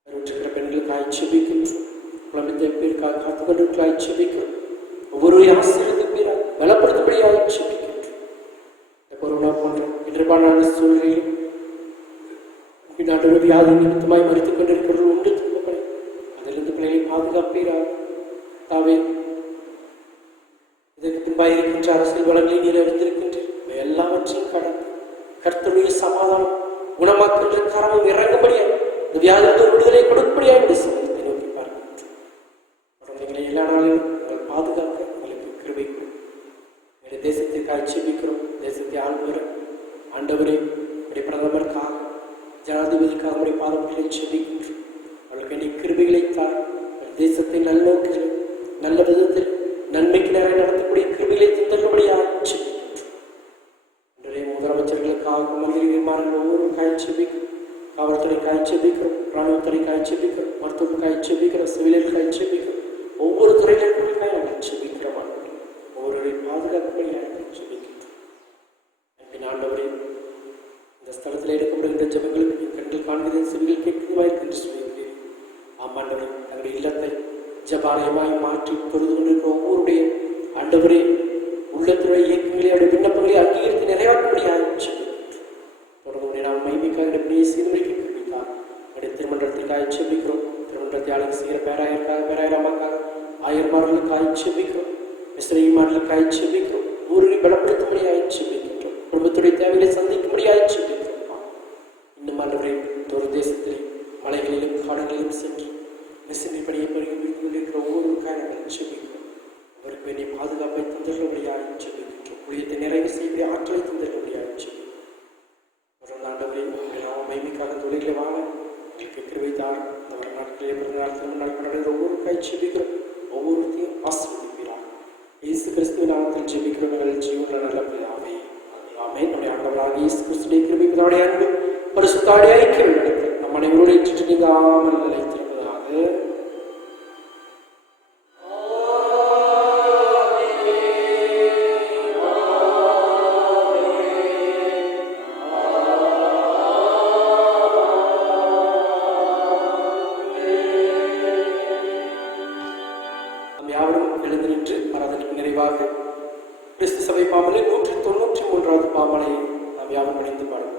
இருக்கிற பெண்களுக்காக ஜெபிக்கின்றோம். குழந்தை பேருக்காக காத்துக்கொண்டிருக்காக ஜெபிக்கிறோம். ஒவ்வொருவரையும் ஆசீர்வதிப்பீராக பலப்படுத்தபடியாக ஜெபிக்கின்றோம். இந்த கொரோனா போன்ற எதிர்பாரான சூழ்நிலையிலும் அன்பின் ஆண்டவர் வியாதி நிமித்தமாய் மறித்துக் கொண்டிருக்கிறவர்கள் உண்டு தூக்கப்படும். அதிலிருந்து பிள்ளைகளை பாதுகாப்பீராக. தாவே, இதற்கு பின்பாக இருக்கின்ற அரசியல் வளங்களை நீர் அறிந்திருக்கின்ற எல்லாவற்றையும் கடந்து கர்த்தருடைய சமாதானம் குணமாக்குகின்ற காரணம் இறங்கும்படியாக இந்த வியாதியோடு விடுதலை கொடுக்கும்படியாக இந்த சமூகத்தை நோக்கி பார்க்கின்றோம். குழந்தைகளை எல்லா நாளிலும் உங்கள் பாதுகாக்க உங்களுக்கு கிருபை கொடுக்கும். எங்களுடைய தேசத்திற்காக ஜெபிக்கிறோம். தேசத்தை ஆளுநர ஆண்டவரே, உடைய பிரதமருக்காக, ஜனாதிபதிக்காக உடைய பாதங்களை ஜெபிக்கின்றோம். அவர்களுக்கு வேண்டிய கிருபைகளை தார். தேசத்தை நல்நோக்குகள் நல்ல விதத்தில் நன்மைக்கு நிறைய நடத்தக்கூடிய கிருபைகளை தந்தபடியாக ஜெபிக்கின்றோம். இன்றைய முதலமைச்சர்களுக்காக, மந்திரிமார்கள் ஒவ்வொருவருக்காக ஜெபிக்கிறோம். காவல்துறைக்காக ஜெபிக்கிறோம், இராணுவத்துறைக்காக ஜெபிக்கிறோம், மருத்துவத்துக்காக ஜெபிக்கிறோம், சிவிலியர்களுக்காக ஜெபிக்கிறோம். ஒவ்வொரு துறையினருக்காக நாங்கள் ஜெபிக்கிறோம். ஒவ்வொருவரை பாதுகாப்புபடியாக நாங்கள் ஜெபிக்கின்றோம். அன்பின் ஆண்டவரே, இந்த ஸ்தலத்தில் எடுக்கப்படுகின்ற ஜெபங்களுக்கு கண்கள் காண்கிறேன், செவிகள் கேட்கிறவாய் என்று சொல்லியிருக்கிறேன். ஆமாண்டவரே, தங்களுடைய இல்லத்தை ஜபாலயமாய் மாற்றி தொழுது கொண்டிருக்கிற ஒவ்வொருடைய ஆண்டவரே உள்ளத்துடைய இயக்கங்களை அவருடைய விண்ணப்பங்களை அங்கீகரித்து நிறைவேற்றும்படியாக தொடர்ந்து நாம் மைமிக்காக செய்து முடிக்கிறார். அவருடைய திருமன்றத்திற்காக ஜெபிக்கிறோம். திருமன்றத்தை ஆளுக்கு செய்கிற பேராயருக்காக, பேராயிரமாக்காக, ஆயர்மார்களுக்காக ஜெபிக்கிறோம். மிஸ்ரீமார்களுக்காக ஜெபிக்கிறோம். ஊரை பலப்படுத்தும்படியாக ஜெபிக்கின்றோம். குடும்பத்துடைய தேவைகளை சந்திக்கும்படியாக ஜெபிக்கிறோம். இன்னும் ஆண்டவரே, ஒரு தேசத்திலே மலைகளிலும் காடுகளிலும் சென்று நெசனிப்படியை கொண்டிருக்கிற ஒவ்வொருவருக்காக நாங்கள் ஜெபிக்கிறோம். அவருக்கு வேண்டிய பாதுகாப்பை தந்தரும்படியாக ஜெபிக்கின்றோம். ஊழியத்தை நிறைவு செய்யக்கூடிய ஆற்றலை தந்தரும்படியாக ஜெபிக்கிறோம். தொடர்ந்து ஆண்டவரே, நாம் மைமிக்காக தொழிலை வாழ எங்களுக்கு கிருபைத்தார். இந்த வர நாட்களிலே பிறந்தநாள், திருமணநாள் கொண்டாடுகிற ஒவ்வொருக்காக ஜெபிக்கிறோம். ஒவ்வொருத்தையும் ஆசீர்வதிக்கிறார். இயேசு கிறிஸ்துவின் நாமத்தில் ஜெபிக்கிறோம். எங்கள் ஜீவனில் நல்ல பிதாவே, ஆமென். நம்முடைய ஆண்டவராகிய இயேசு கிறிஸ்துவின் கிருபை, பிதாவுடைய அன்பு, பரிசுத்த ஐக்கியம் நடக்கிறது நம் அனைவரோடு இன்று நீங்காமல் நிலைத்திருப்பதாக. எழுந்து நின்று ஆராதனைக்கு நிறைவாக கிறிஸ்து சபை பாமலை 193வது பாமலை நாம் யாரும் அடைந்து பாடுவோம்.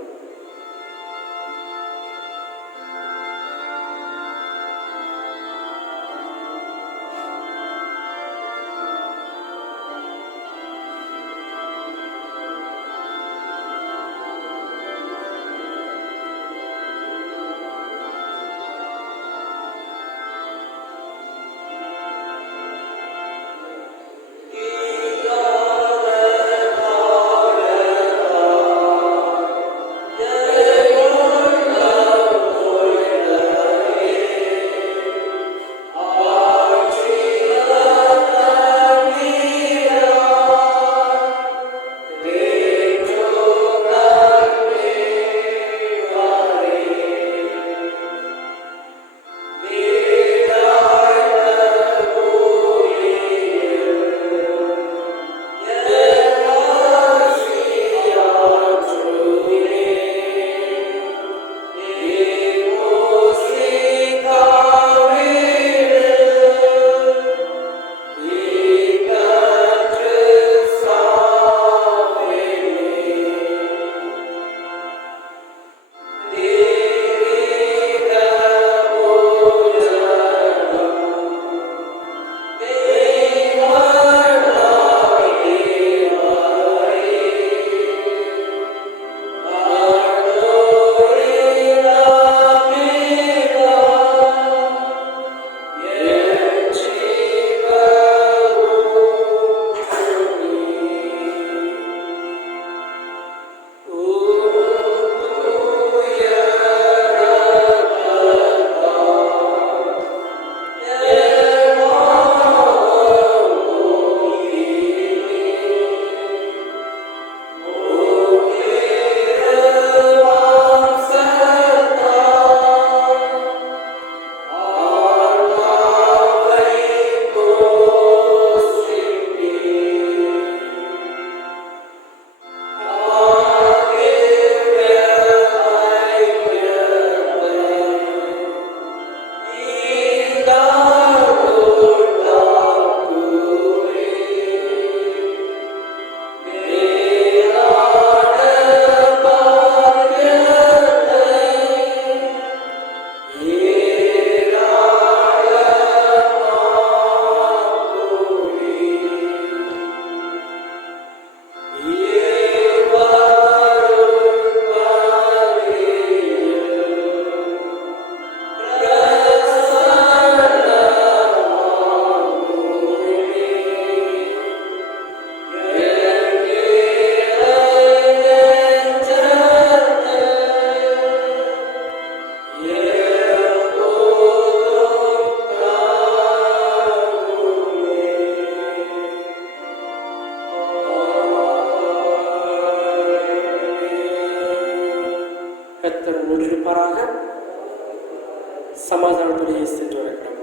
கர்த்தர் உங்களோடு இருப்பாராக. சமாதானத்துடைய சென்று வரட்டும்.